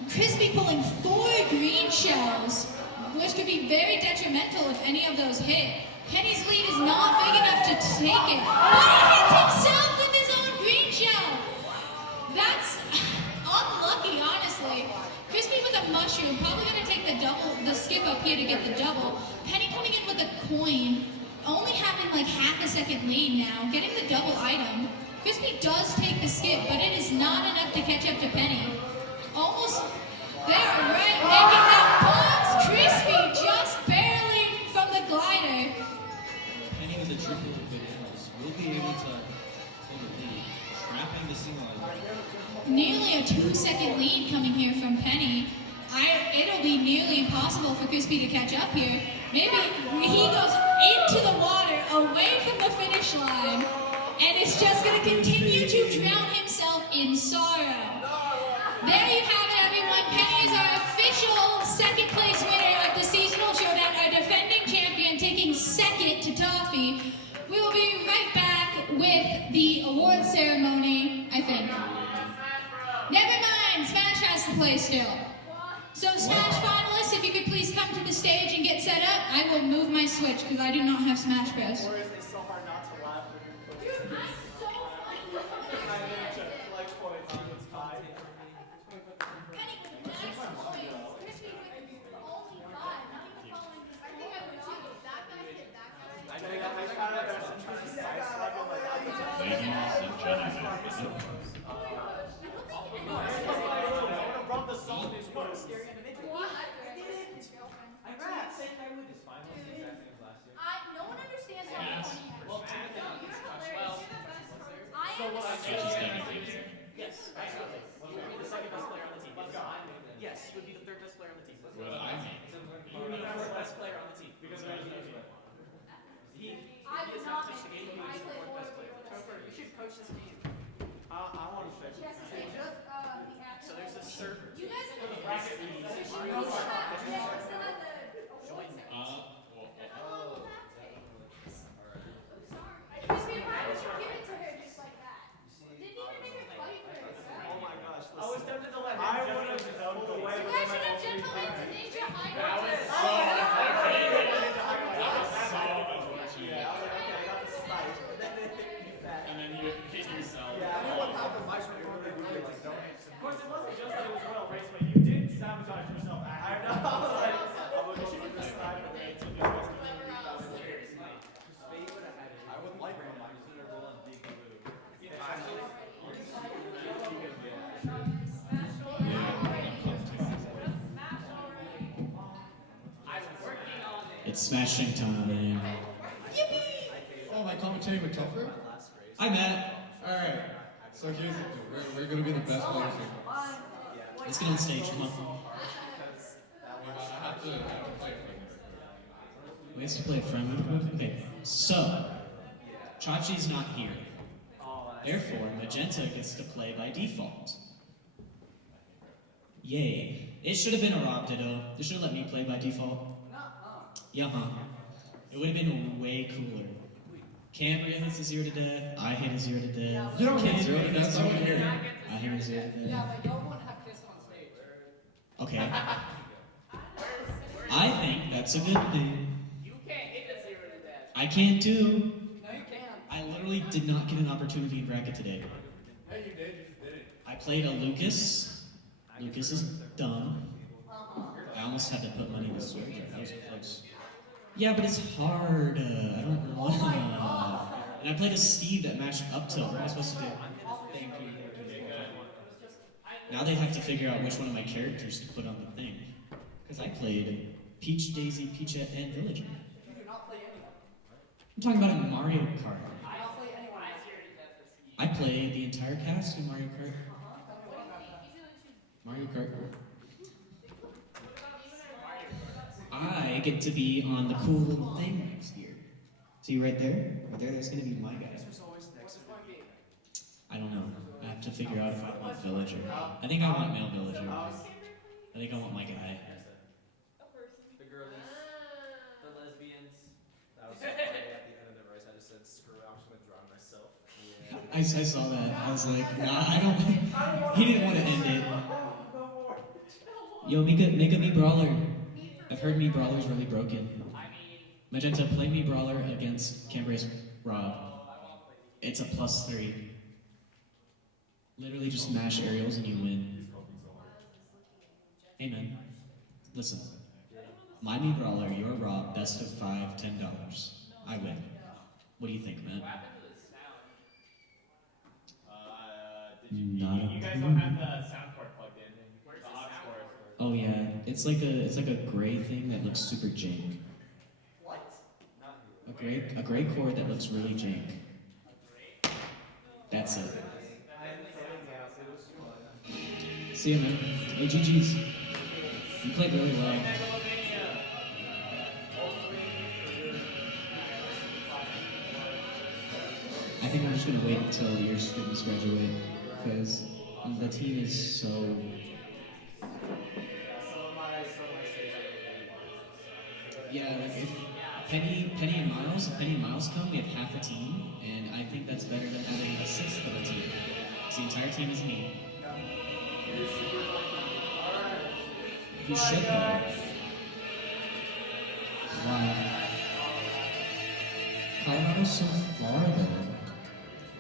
Crispy pulling 4 green shells, which could be very detrimental if any of those hit. Penny's lead is not big enough to take it, but he hits himself with his own green shell. That's unlucky, honestly. Crispy with a mushroom, probably going to take the skip up here to get the double. Penny coming in with a coin, only having like half a second lead now, getting the double item. Crispy does take the skip, but it is not enough to catch up to Penny. Almost there, right, making that bombs. Crispy just barely from the glider. Penny with a triple of bananas will be able to hold a lead, trapping the single item. Nearly a 2-second lead coming here from Penny. It'll be nearly impossible for Crispy to catch up here. Maybe he goes into the water, away from the finish line, and is just going to continue to drown himself in sorrow. There you have it, everyone. Penny is our official second place winner of the seasonal showdown, our defending champion, taking second to Toffee. We will be right back with the award ceremony, I think. Never mind, Smash has to play still. So Smash finalists, if you could please come to the stage and get set up, I will move my Switch because I do not have Smash Bros. Or is it so hard not to laugh when you're Dude, I'm so funny. I need to like points on this time. Penny with max points. Crispy with only 5. Not even following his. I think I would too. That guy hit that guy. I tried my best to try to sidestep him like Ladies and gentlemen, From the song is what was scary and No one understands how funny you are. You're hilarious. You're the best. I So am what I so said is funny. Yes, absolutely. You would be the second best player on the team. Let's go. Yes, you would be the third best player on the team. what I mean. You would be the fourth best player on the team. Because he I has would not not touched the make game. you. I He's the play fourth best horribly player. with Topher, you should coach this team. I want to say. Yes, they just the actor. So there's a server. You guys For the bracket we fees. still have the awards ceremony. Crispy, why did you give it to her just like that? Didn't even make her fight for it. Oh my gosh. I was tempted to let him. I would have pulled away You with guys my should have own gentlemen's time. ninja high That was five. so unfortunate. Yeah, I was like, So okay, unfortunate. I got the snipe. Then they hit me back. And then you hit yourself. Yeah, I knew what happened. My screen would be like, don't hit. Of course, it wasn't just that it was Royal Raceway. You did sabotage yourself. I know. I was like, I'm gonna go for the snipe and then to do this. I would like one. It's smashing time. Oh, am I commentating with Topher? Hi, Matt. Alright. So here's the deal. We're gonna be the best players in. Let's get on stage, come on. I have to play for them. We have to play a friend move? Okay. So, Chachi's not here. Therefore, Magenta gets to play by default. Yay. It should have been a Rob Ditto. They should have let me play by default. Yeah, it would have been way cooler. Cambria hits a 0 to death. I hit a 0 to death. You don't hit Cambria 0 to hits death, I wanna hear it. I hit a 0 to death. Yeah, but don't want to have Kiss on stage. Okay. I think that's a good thing. I can't do. No, you can't. I literally did not get an opportunity in bracket today. Hey, you did. You just did it. I played a Lucas. Lucas is dumb. I almost had to put money in the sword. That was close. Yeah, but it's hard. I don't want to. And I played a Steve that matched up tilt. What am I supposed to do? Thank you. Now they have to figure out which one of my characters to put on the thing. Because I played Peach, Daisy, Peachette, and Villager. You do not play anyone. I'm talking about in Mario Kart. I don't play anyone. I play the entire cast in Mario Kart. Mario Kart. I get to be on the cool little thing next year. See right there? Right there, that's gonna be my guy. I don't know. I have to figure out if I want Villager. I think I want male Villager. I think I want my guy. The girlies, the lesbians. That was so funny at the end of the race. I just said, screw it, I'm just gonna drown myself. Yeah. I saw that. I was like, nah, I don't. He didn't want to end it. Yo, make a me brawler. I've heard me brawler's really broken. Magenta, play me brawler against Cambria's Rob. It's a +3. Literally just mash aerials and you win. Hey man, listen. My me brawler, your Rob, best of 5, $10. I win. What do you think, man? Not You guys don't have the sound cord plugged in. Where's the aux cord? Oh yeah, it's like a gray thing that looks super jank. What? A gray cord that looks really jank. That's it. See ya, man. Hey, GG's. You played really well. I think I'm just gonna wait until your students graduate because the team is so. Yeah, like if Penny and Miles come, we have half a team, and I think that's better than having a sixth of a team. 'Cause the entire team is me. You should though. Wow. Colorado's so far though.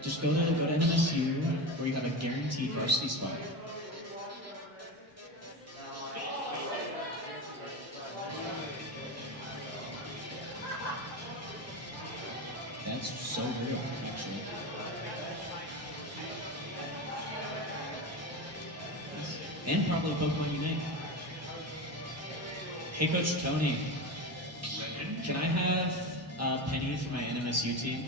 Just go to NMSU where you have a guaranteed varsity spot. That's so real, actually. And probably Pokemon Unite. Hey, Coach Tony. Can I have Penny for my NMSU team?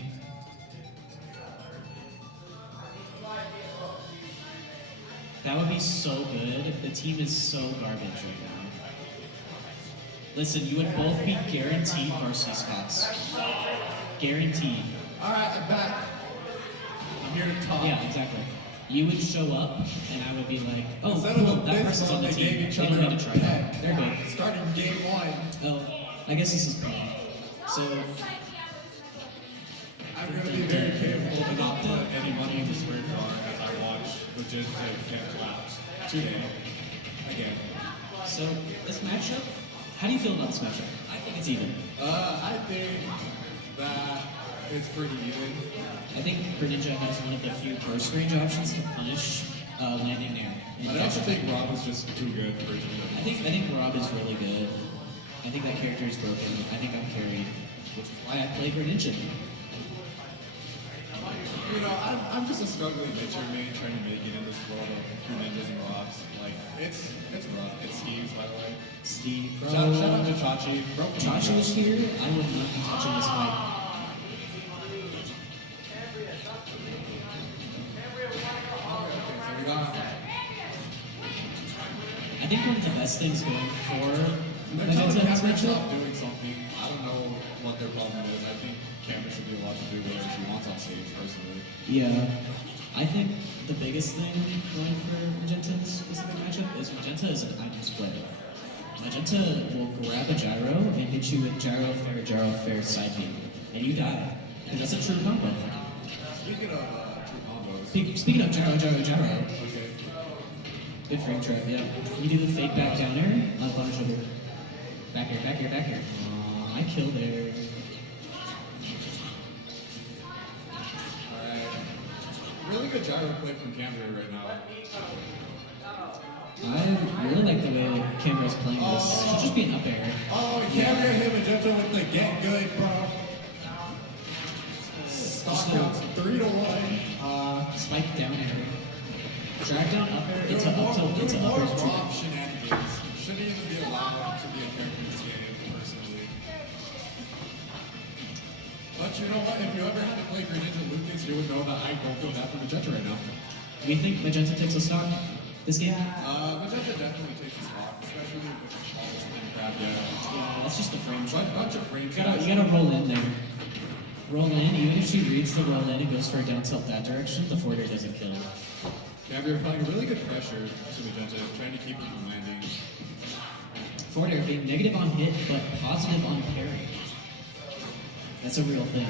That would be so good. The team is so garbage right now. Listen, you would both be guaranteed varsity spots. Guaranteed. Alright, I'm back. I'm here to talk. Yeah, exactly. You would show up, and I would be like, oh, Instead cool, of a that person's on the they team. gave each They don't other need a to try out. peck. They're good. Starting game 1. Oh, I guess this is fun. So, I'm going to be very careful to not put any money in the sprint car as I watch legit get collapse today. Again. so this matchup, how do you feel about this matchup? I think it's even. I think that it's pretty even. I think Greninja has one of the few burst range options to punish landing air. I also think Rob is just too good for it. I think Rob is really good. I think that character is broken. I think I'm carried, which is why I play Greninja. You know, I'm just a struggling pitcher man trying to make it in this world of Greninjas and Robs. Like, it's rough. It's Steve's, by the way. Steve, bro. Shout out to Chachi. Bro, If Chachi was here, I would not be touching this mic. So we got I think one of the best things going for They're Magenta telling in this Cameron matchup. stop doing something. I don't know what their problem is. I think Cameron should be allowed to do whatever she wants on stage, personally. Yeah, I think the biggest thing going for Magenta in this specific matchup is Magenta is an items player. Magenta will grab a gyro and hit you with gyro fair side beam, and you die. Because that's a true combo. Speaking of true combos. Speaking of gyro. Okay. Good frame trap, yeah. You do the fake back down air on punish over. Back here. Aw, I killed there. good gyro play from Cambria right now. I really like the way Camera's playing this. Should just be an up air. Oh, Cambria hit Magenta with the get good, bro. Stock counts 3-1. Spike down air. Drag down up air into Doing more, up tilt into doing up more air. drop shenanigans. Shouldn't even be allowed to be a character in this game, personally. But you know what? If you ever had to play Greninja Lucas, you would know that I don't feel bad for Magenta right now. Do you think Magenta takes a stock this game? Magenta definitely takes a stock, especially with all this kind of crap. Yeah, that's just the frame shot. Bunch of frame You gotta roll in there. Roll in, even if she reads the roll in and goes for a down tilt that direction, the forward air doesn't kill. Cambria applying really good pressure to Magenta, trying to keep her from landing. Forward air being negative on hit, but positive on parry. That's a real thing.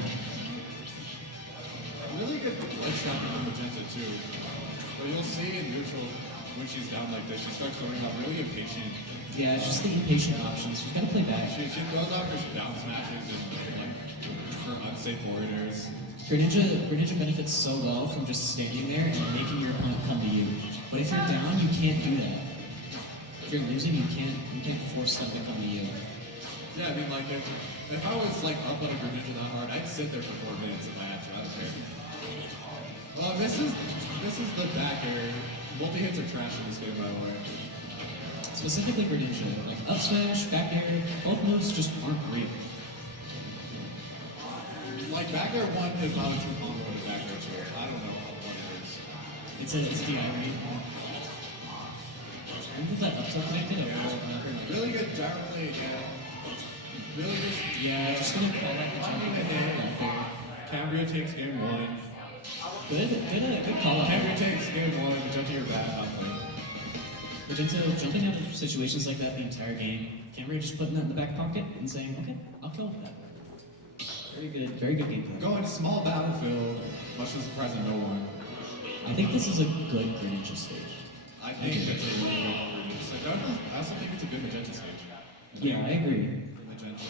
Really good ledge trapping on Magenta too. But you'll see in neutral, when she's down like this, she starts throwing out really impatient. Yeah, it's just the impatient options. She's gotta play back. She throws out her down smashes and like her unsafe forward airs. Greninja benefits so well from just standing there and making your opponent come to you. But if you're down, you can't do that. If you're losing, you can't force them to come to you. Yeah, I mean like if I was like up on a Greninja that hard, I'd sit there for 4 minutes if I had to. I don't care. This is the back air. Multi-hits are trash in this game, by the way. Specifically Greninja, like up smash, back air, both moves just aren't real. Like back air 1 is not a true combo with back air 2. I don't know what it is. It's a DI read. I think that up tilt connected or Really good gyro play again. Really just just gonna call that the Cambria takes game 1. Good call out. Cambria takes game 1. Magenta, you're bad. Magenta jumping out of situations like that the entire game. Cambria just putting that in the back pocket and saying, okay, I'll kill with that. Very good gameplay. Going small battlefield, much to the surprise of no one. I think this is a good Greninja stage. I think it's a really good Greninja stage. I also think it's a good Magenta stage. Yeah, I agree. Magenta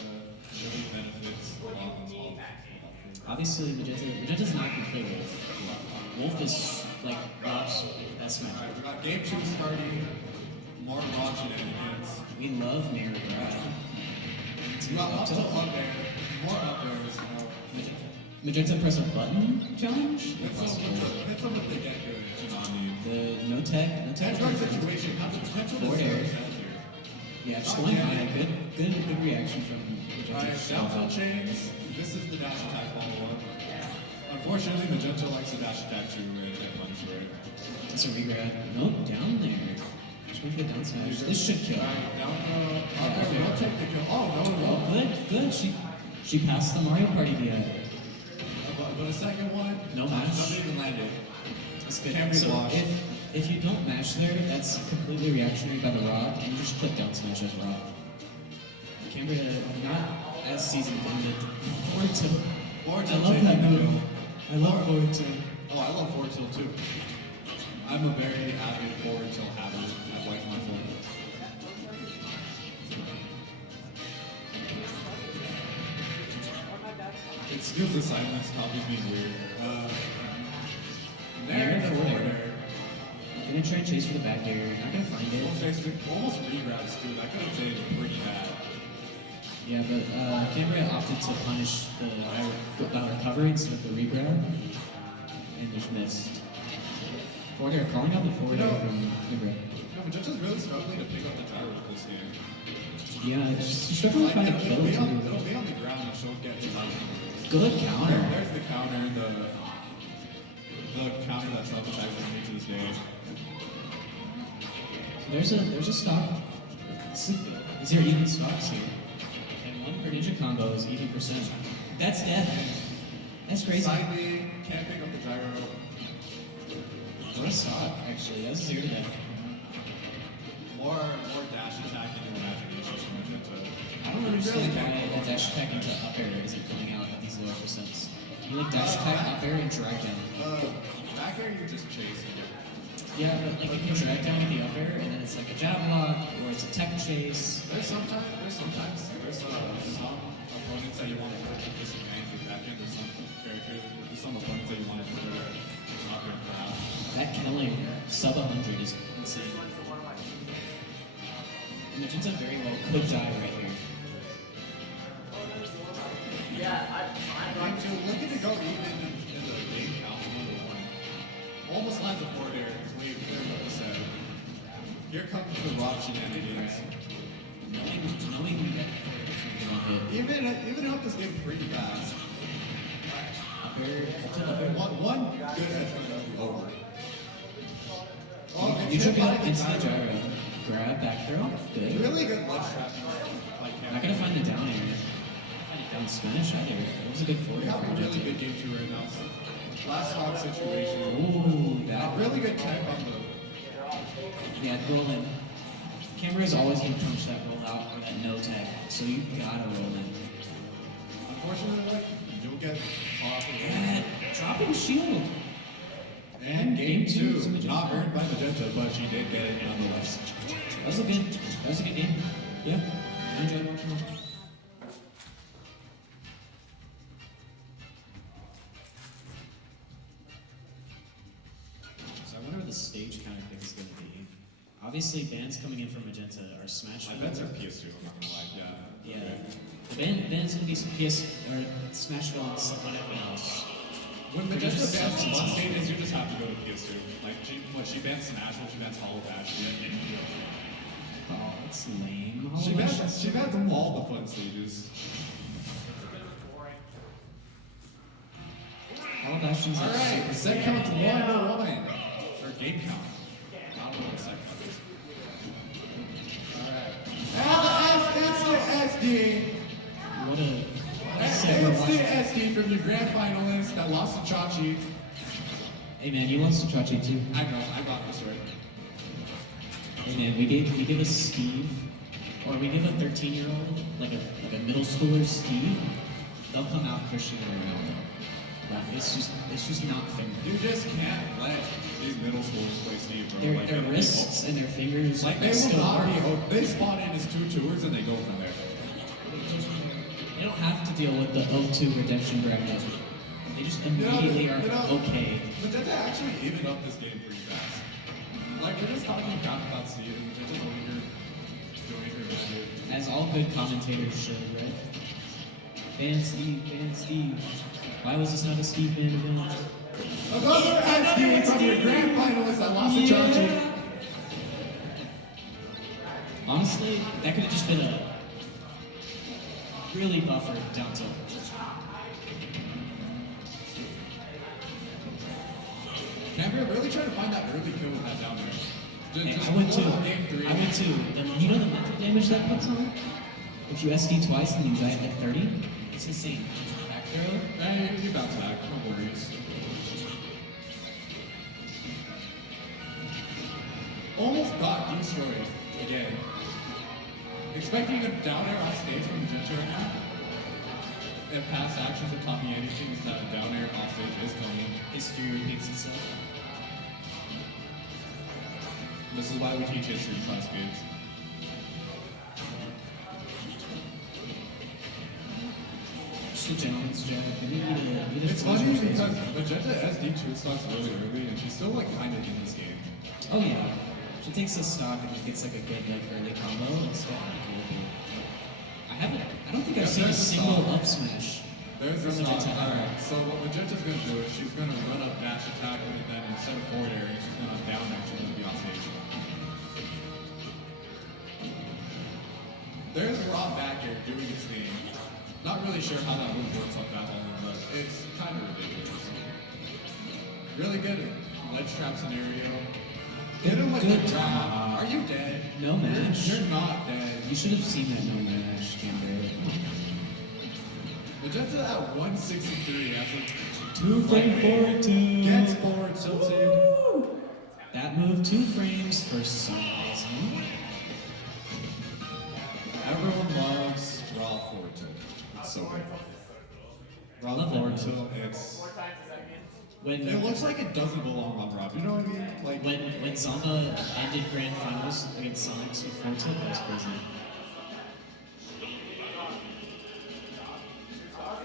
really benefits a lot on small. Obviously, Magenta's not gonna play Wolf. Wolf is like Rob's best match. Alright, we got game 2 starting. More raw shenanigans. We love Mary Brad. We got up tilt up air. More up airs. Magenta press a button challenge? Hit some with the get good. The no tech. Edge guard situation has the potential to forward air. here. Yeah, just going high. Good reaction from Magenta. Alright, down tilt chains. This is the dash attack follow-up. Unfortunately, Magenta likes the dash attack too and get punished for it. That's a regrab. Nope, down there. Just going for the down smash. This should kill. Alright, down don't take the kill. Oh, no. Good. She passed the Mario Party DI. But a second one, no mash. Nothing even landed. That's good. Can't be So washed. if you don't mash there, that's completely reactionary by the Rob, and you just click down smash as Rob. Cambria not as seasoned in the forward tilt. I love that move. I love forward tilt. Oh, I love forward tilt too. I'm a very avid forward tilt haver. I like my forward. Excuse the silence, copies being weird. There, the forward air. I'm gonna try and chase for the back air. Not gonna find it. Almost re-grabs too. That could have been pretty bad. Yeah, but Cambria opted to punish the recovery instead of the re-grab, and just missed. Forward air, calling out the forward air from Cambria. No, but Magenta's really struggling to pick up the gyro with this game. Yeah, she's struggling to find a kill too. It'll be on the ground and she'll get hit on. Good counter. There's the counter, the counter that Trump attacks me to this day. There's a stock. Is there even stocks here? And one Greninja combo is even percent. That's death. That's crazy. Side B, can't pick up the gyro. What a stock, actually. That was 0 to death. More dash attack and imagination from Magenta. I don't understand why the dash attack into up air isn't coming out at these lower percents. You like dash attack, up air, and drag down. Back air, you're just chasing. Yeah, but like you can drag down with the up air, and then it's like a jab lock, or it's a tech chase. There's some opponents that you want to put disadvantage with back end. There's some opponents that you want to put up That killing sub 100 is insane. Magenta very well could die right here. Game two, looking to go even in the game count 1-1. Almost lands a forward air. It's way clear up the set. Here comes the rock shenanigans. Knowing Even up this game pretty fast. One good edge will be over. Oh, you took it up into the gyro. Grab, back throw. Good. Really good ledge trap. Not gonna find the down air. Down smash either. That was a good forward. We have a really good game 2 right now. Last stock situation. Ooh, that. Really good tech on the. Yeah, roll in. Camera is always gonna punch that roll out or that no tech, so you gotta roll in. Unfortunately, you'll get caught. Dropping shield. And game 2, not earned by Magenta, but she did get it nonetheless. That was a good game. Yeah, I enjoyed watching it. So I wonder what the stage counter pick is going to be. Obviously, bands coming in from Magenta are Smash. My bets are PS2, I'm not gonna lie. Yeah. The band's going to be some PS or Smash villains on everyone else. When Magenta bans one stages, you just have to go to PS2. Like, she bans Smash, when she bans Hollow Dash. Oh, that's lame. She bans all the fun stages. Hollow Bastion's like Alright, set count 1-1. Or game count. I don't know what set count is. Alright. And it's the SD. What a... It's the SD from the grand finalist that lost to Chachi. Hey man, you lost to Chachi too. I know, I got this right. Hey man, we give a Steve, or we give a 13-year-old, like a middle schooler Steve, they'll come out Christian or Ronaldo. Like, it's just not fair. You just can't let these middle schoolers play Steve, bro. Their wrists and their fingers, like they will not be. They spawn in as 2 tours and they go from there. They don't have to deal with the 0-2 redemption bracket. They just immediately are okay. Magenta actually evened up this game pretty fast. Like, we're just talking crap about Steve, and Magenta's over here doing her best. As all good commentators should, right? Ban Steve. Why was this not a Steve ban event? Another SD from your grand finalist that lost to Chachi. Honestly, that could have just been a really buffered down tilt. Cambrian really trying to find that early kill with that down there. Hey, I would too. You know the mental damage that puts on? If you SD twice and you die at like 30? It's insane. Back throw? Hey, you bounce back, no worries. Almost got destroyed again. Expecting a down air off stage from Magenta right now. If past actions have taught me anything, is that a down air off stage is coming. History repeats itself. This is why we teach history class kids. Just a gentleman's jab. It's funny because Magenta SD2 stocks really early and she's still like kind of in this game. Oh yeah. She takes a stock and gets like a good like early combo and stuff. I don't think I've seen a single up smash. There's the stock. Alright, so what Magenta's gonna do is she's gonna run up dash attack and then instead of forward air, she's gonna down air, she's gonna be on stage. There's Rob back here doing his thing. Not really sure how that move works on that one, but it's kind of ridiculous. Really good ledge trap scenario. Hit him with the drop. Are you dead? No match. You're not dead. You should have seen that no match, Camber. Magenta at 163. That's like 2 frame forward 2. Gets forward tilted. Woo! That move 2 frames for some reason. Everyone loves raw forward tilt. It's so good. Raw forward tilt. It's. It looks like it doesn't belong on Rob. You know what I mean? Like when Zama ended grand finals against Sonic, so forward tilt, that was crazy.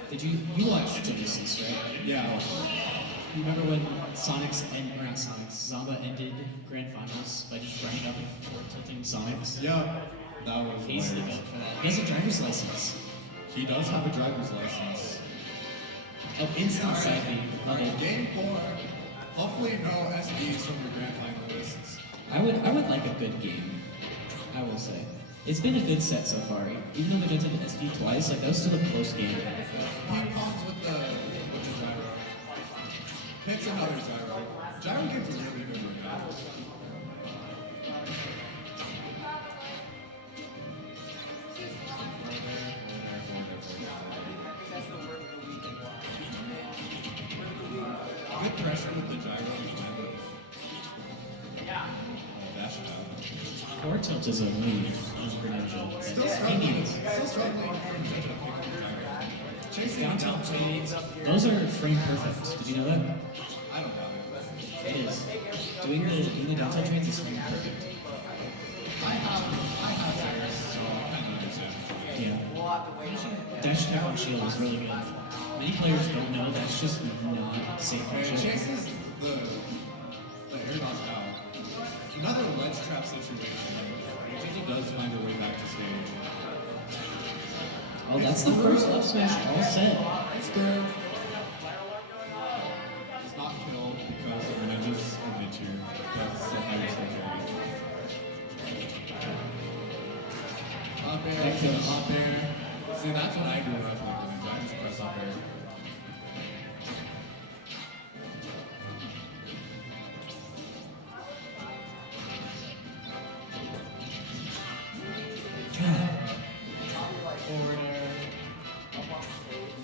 Did you watched Genesis, right? Yeah. You remember when Sonics and or not Sonics, Zamba ended Grand Finals by just running up and tilting Sonics? Yeah, that was He's the hilarious. goat for that. He has a driver's license. He does have a driver's license. Oh, instant Alright, side B. Love it. game 4. Hopefully no SDs from the grand finalists. I would like a good game. I will say. It's been a good set so far. Even though we got to the SD twice, like that was still a close game. Ping pongs with the gyro. Picks another gyro. Gyro game's really good with that. Good pressure with the gyro. Yeah. Dash it out. Forward tilt is a move on Greninja. Still He struggling. needs. Still struggling. Chasing Down down tilt chains. Those are frame perfect. Did you know that? I don't know. It is. Doing the down tilt trades is frame perfect. I have fighters, so I kind of understand. Yeah. Dash attack on shield is really good. Many players don't know that's just not safe on Okay, shield. chases the air dodge out. Another ledge trap situation. Jinja does find her way back to stage. Oh, that's the first up smash all set. It's good. It's not killed because of Ninja's mid tier. That's the higher stuff. Up air, Next is- up air. See, that's when I grew up with Ninja. I just press up air.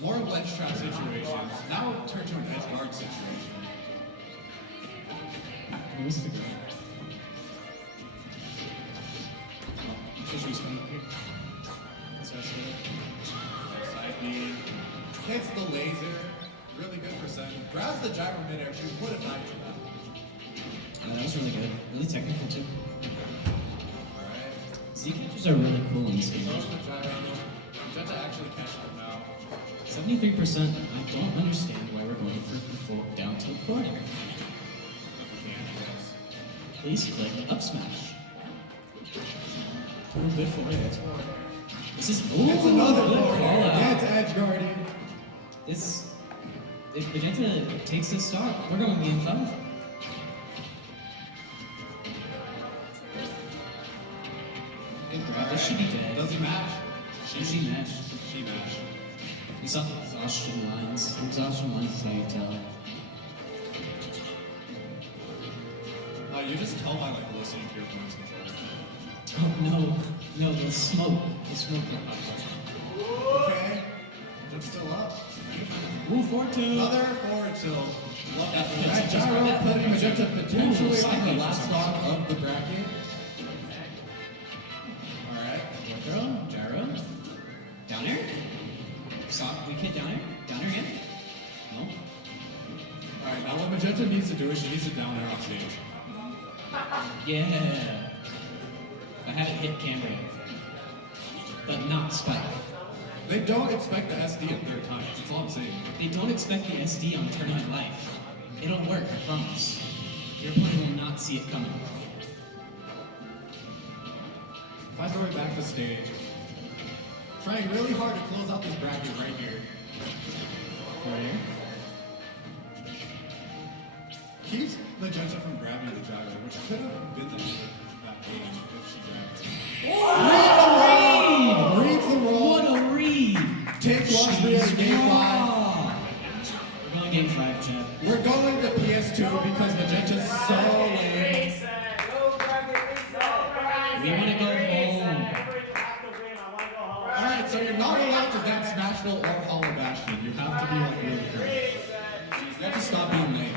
More ledge trap situations. Now turn to an edge guard situation. Where's the ground? Fisher's coming up here. That's what I said. Side B. Hits the laser. Really good percent. Grabs the gyro midair. She would have died to that. Oh, that was really good. Really technical too. Alright. Z catches are really cool in this game. Throws the gyro. Jetta actually catches him now. 73%. I don't understand why we're going for full down tilt forward air. Please click up smash. Oh, good forward air. This is It's another good forward call air. out. That's edge guarding. This, if Magenta takes this stock, we're going game 5. Good grab. This should be dead. Does he match? She matched. She matched. You saw the exhaustion lines. The exhaustion lines is how you tell. You just tell by like listening to your opponent's controller. Oh no, the smoke. The smoke that pops up. Okay. Just still up. Ooh, 4-2. Another forward tilt. Love that. That's just Gyro that. putting Magenta potentially Ooh, on the side last dash. stock of the bracket. Alright. Throw, gyro. Down air. Sock, weak hit down air. Down air again. No. Alright, now what Magenta needs to do is she needs to down air off stage. Yeah. I had it hit Camry. But not Spike. They don't expect the SD at their time. That's all I'm saying. They don't expect the SD on Tournament Life. It'll work, I promise. Your opponent will not see it coming. Finds her way back to stage. Trying really hard to close out this bracket right here. Forward air. Keeps Magenta from grabbing the gyro, which could have been the end of that game if she grabbed it. Reads the roll. What a read! Takes launch lead in game 5. We're going game 5, Chad. We're going to PS2 because Magenta's so lame. We want to go home. Alright, so you're not allowed to dance Smashville or Hollow Bastion. You have to be like really great. You have to stop being lame.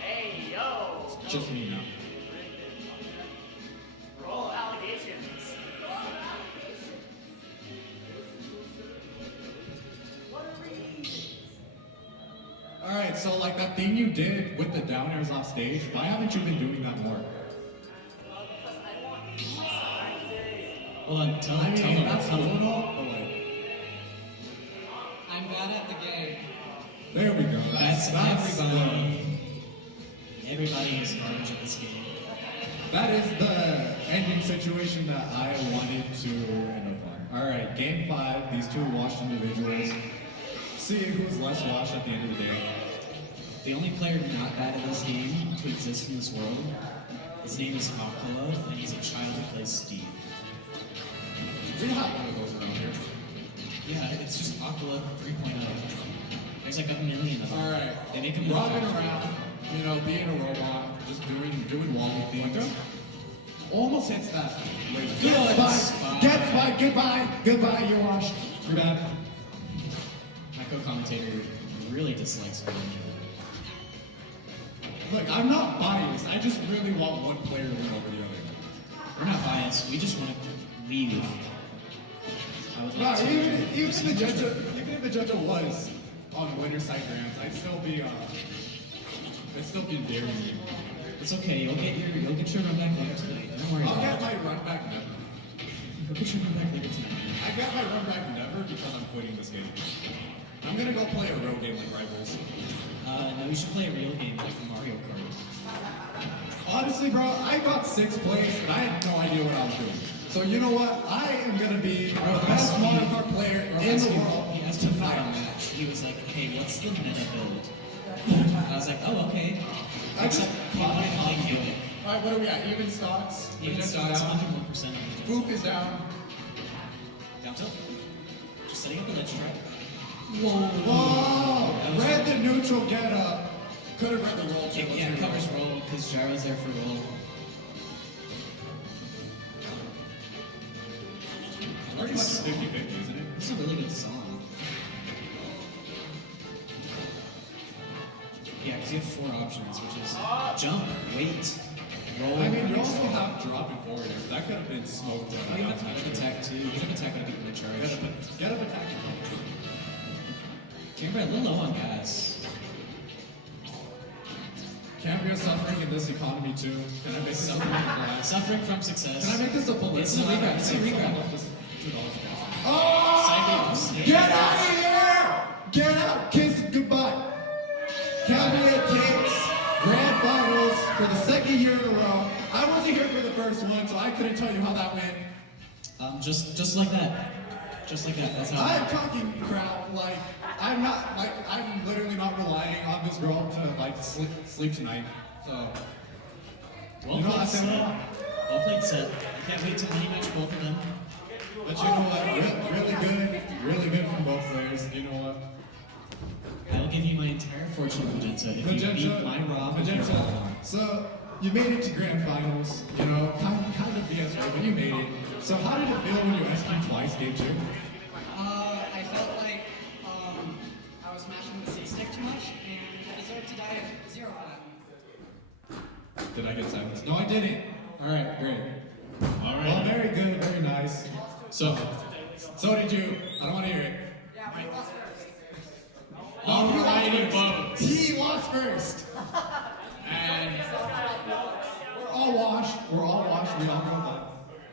Hey, yo! It's just me now. Roll allegations. Alright, so like that that thing you did with the down airs off stage, why haven't you been doing that more? Hold on, tell I mean, him. that's Tell cool him. and all, but like, I'm bad at the game. there we go. That's everybody. Everybody is garbage at this game. That is the ending situation that I wanted to end up on. All right, game 5. These two washed individuals. See who's less washed at the end of the day. The only player not bad at this game to exist in this world, his name is Akala, and he's a child who plays Steve. We have one of those around here. Yeah, it's just Akala 3.0. There's like a million of them. All right, They make him robbing around, you know, being a robot, just doing wally things. Almost hits that. Gets by. Goodbye. You're washed. You're bad. My co-commentator really dislikes him. Look, I'm not biased. I just really want one player to win over the other. We're not biased. We just want to leave. I would No, like to. even if the judge was on winner side grams, I'd still be daring you. It's okay. You'll get your run back later tonight. Don't worry I'll about get it. my run back never. You'll get your run back later tonight. I get my run back never because I'm quitting this game. I'm gonna go play a real game like Rivals. No, you should play a real game like Mario Kart. Honestly, bro, I got 6th place and I had no idea what I was doing. So you know what? I am gonna be the best Mario Kart player in the world. He asked me for a match. He was like, "Hey, what's the meta build?" I was like, "Oh, okay." Except he wanted to play Hewitt. Alright, what are we at? Even stocks? Even stocks, 101%. Boop is down. Down tilt. Just setting up a ledge trap. Whoa! Read the neutral get up. Could have read the roll. Yeah, it covers roll because Gyro's there for roll. Pretty much 50-50, isn't it? This is a really good song. Yeah, because you have 4 options, which is jump, wait, roll. I mean, you also have drop and forward air. That could have been smoked. Oh, you have to attack too. You have attack when you get charge. Get up attack. Cambria a little low on gas. Cambria suffering in this economy too. Can I make this a political act? Suffering from success. Can I make this a political It's a regrab. It's a regrab. Oh! Cycles. Get out of here! Get out! Kiss goodbye. Cambria takes grand finals for the 2nd year in a row. I wasn't here for the first one, so I couldn't tell you how that went. Just like that. Just like that. That's how. I'm talking crowd like I'm literally not relying on this girl to like sleep tonight. So Well you know played I said set. wrong. Well played set. I can't wait to money match both of them. But you know what? Really good from both players. You know what? I'll give you my entire fortune, Magenta, if you beat my Rob. Magenta. So you made it to grand finals. You know, kind of BS, right? But you made it. So how did it feel when you SQ'd twice, game 2? I felt like I was mashing the C-stick too much, and I deserved to die at 0 platinum. Did I get silenced? No, I didn't. All right, great. All right. Well, very good, very nice. So did you. I don't want to hear it. Yeah, we lost first. Alrighty, folks. He lost first. And We're all washed. We all know that.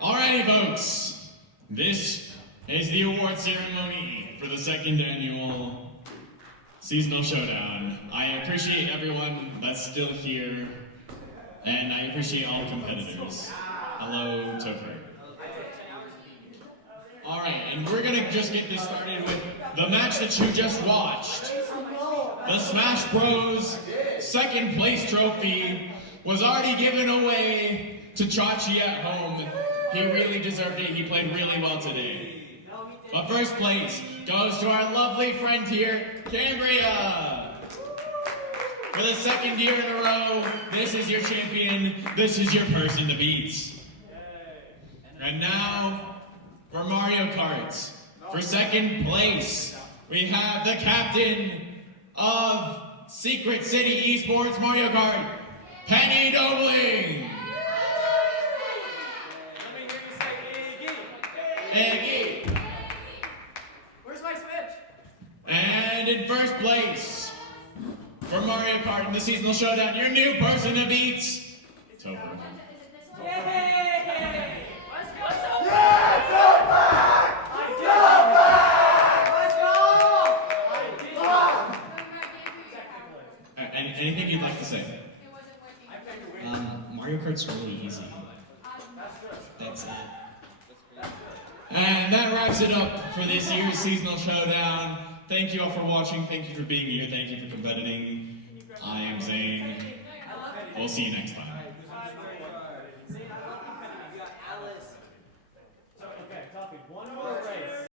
alrighty, folks. This is the award ceremony for the 2nd annual seasonal showdown. I appreciate everyone that's still here, and I appreciate all competitors. Hello, Topher. Alright, and we're gonna just get this started with the match that you just watched. The Smash Bros. 2nd place trophy was already given away to Chachi at home. He really deserved it. He played really well today. But 1st place goes to our lovely friend here, Cambria. For the 2nd year in a row, this is your champion. This is your person to beat. And now, for Mario Kart, for 2nd place, we have the captain of Secret City Esports Mario Kart, Penny Dobling. Let me hear you say Iggy. Iggy. Where's my switch? And in 1st place, For Mario Kart in the seasonal showdown, your new person to beat, Topher. Anything you'd like to say? Mario Kart's really easy. That's it. And that wraps it up for this year's seasonal showdown. Thank you all for watching. Thank you for being here. Thank you for competing. I am Zane. We'll see you next time.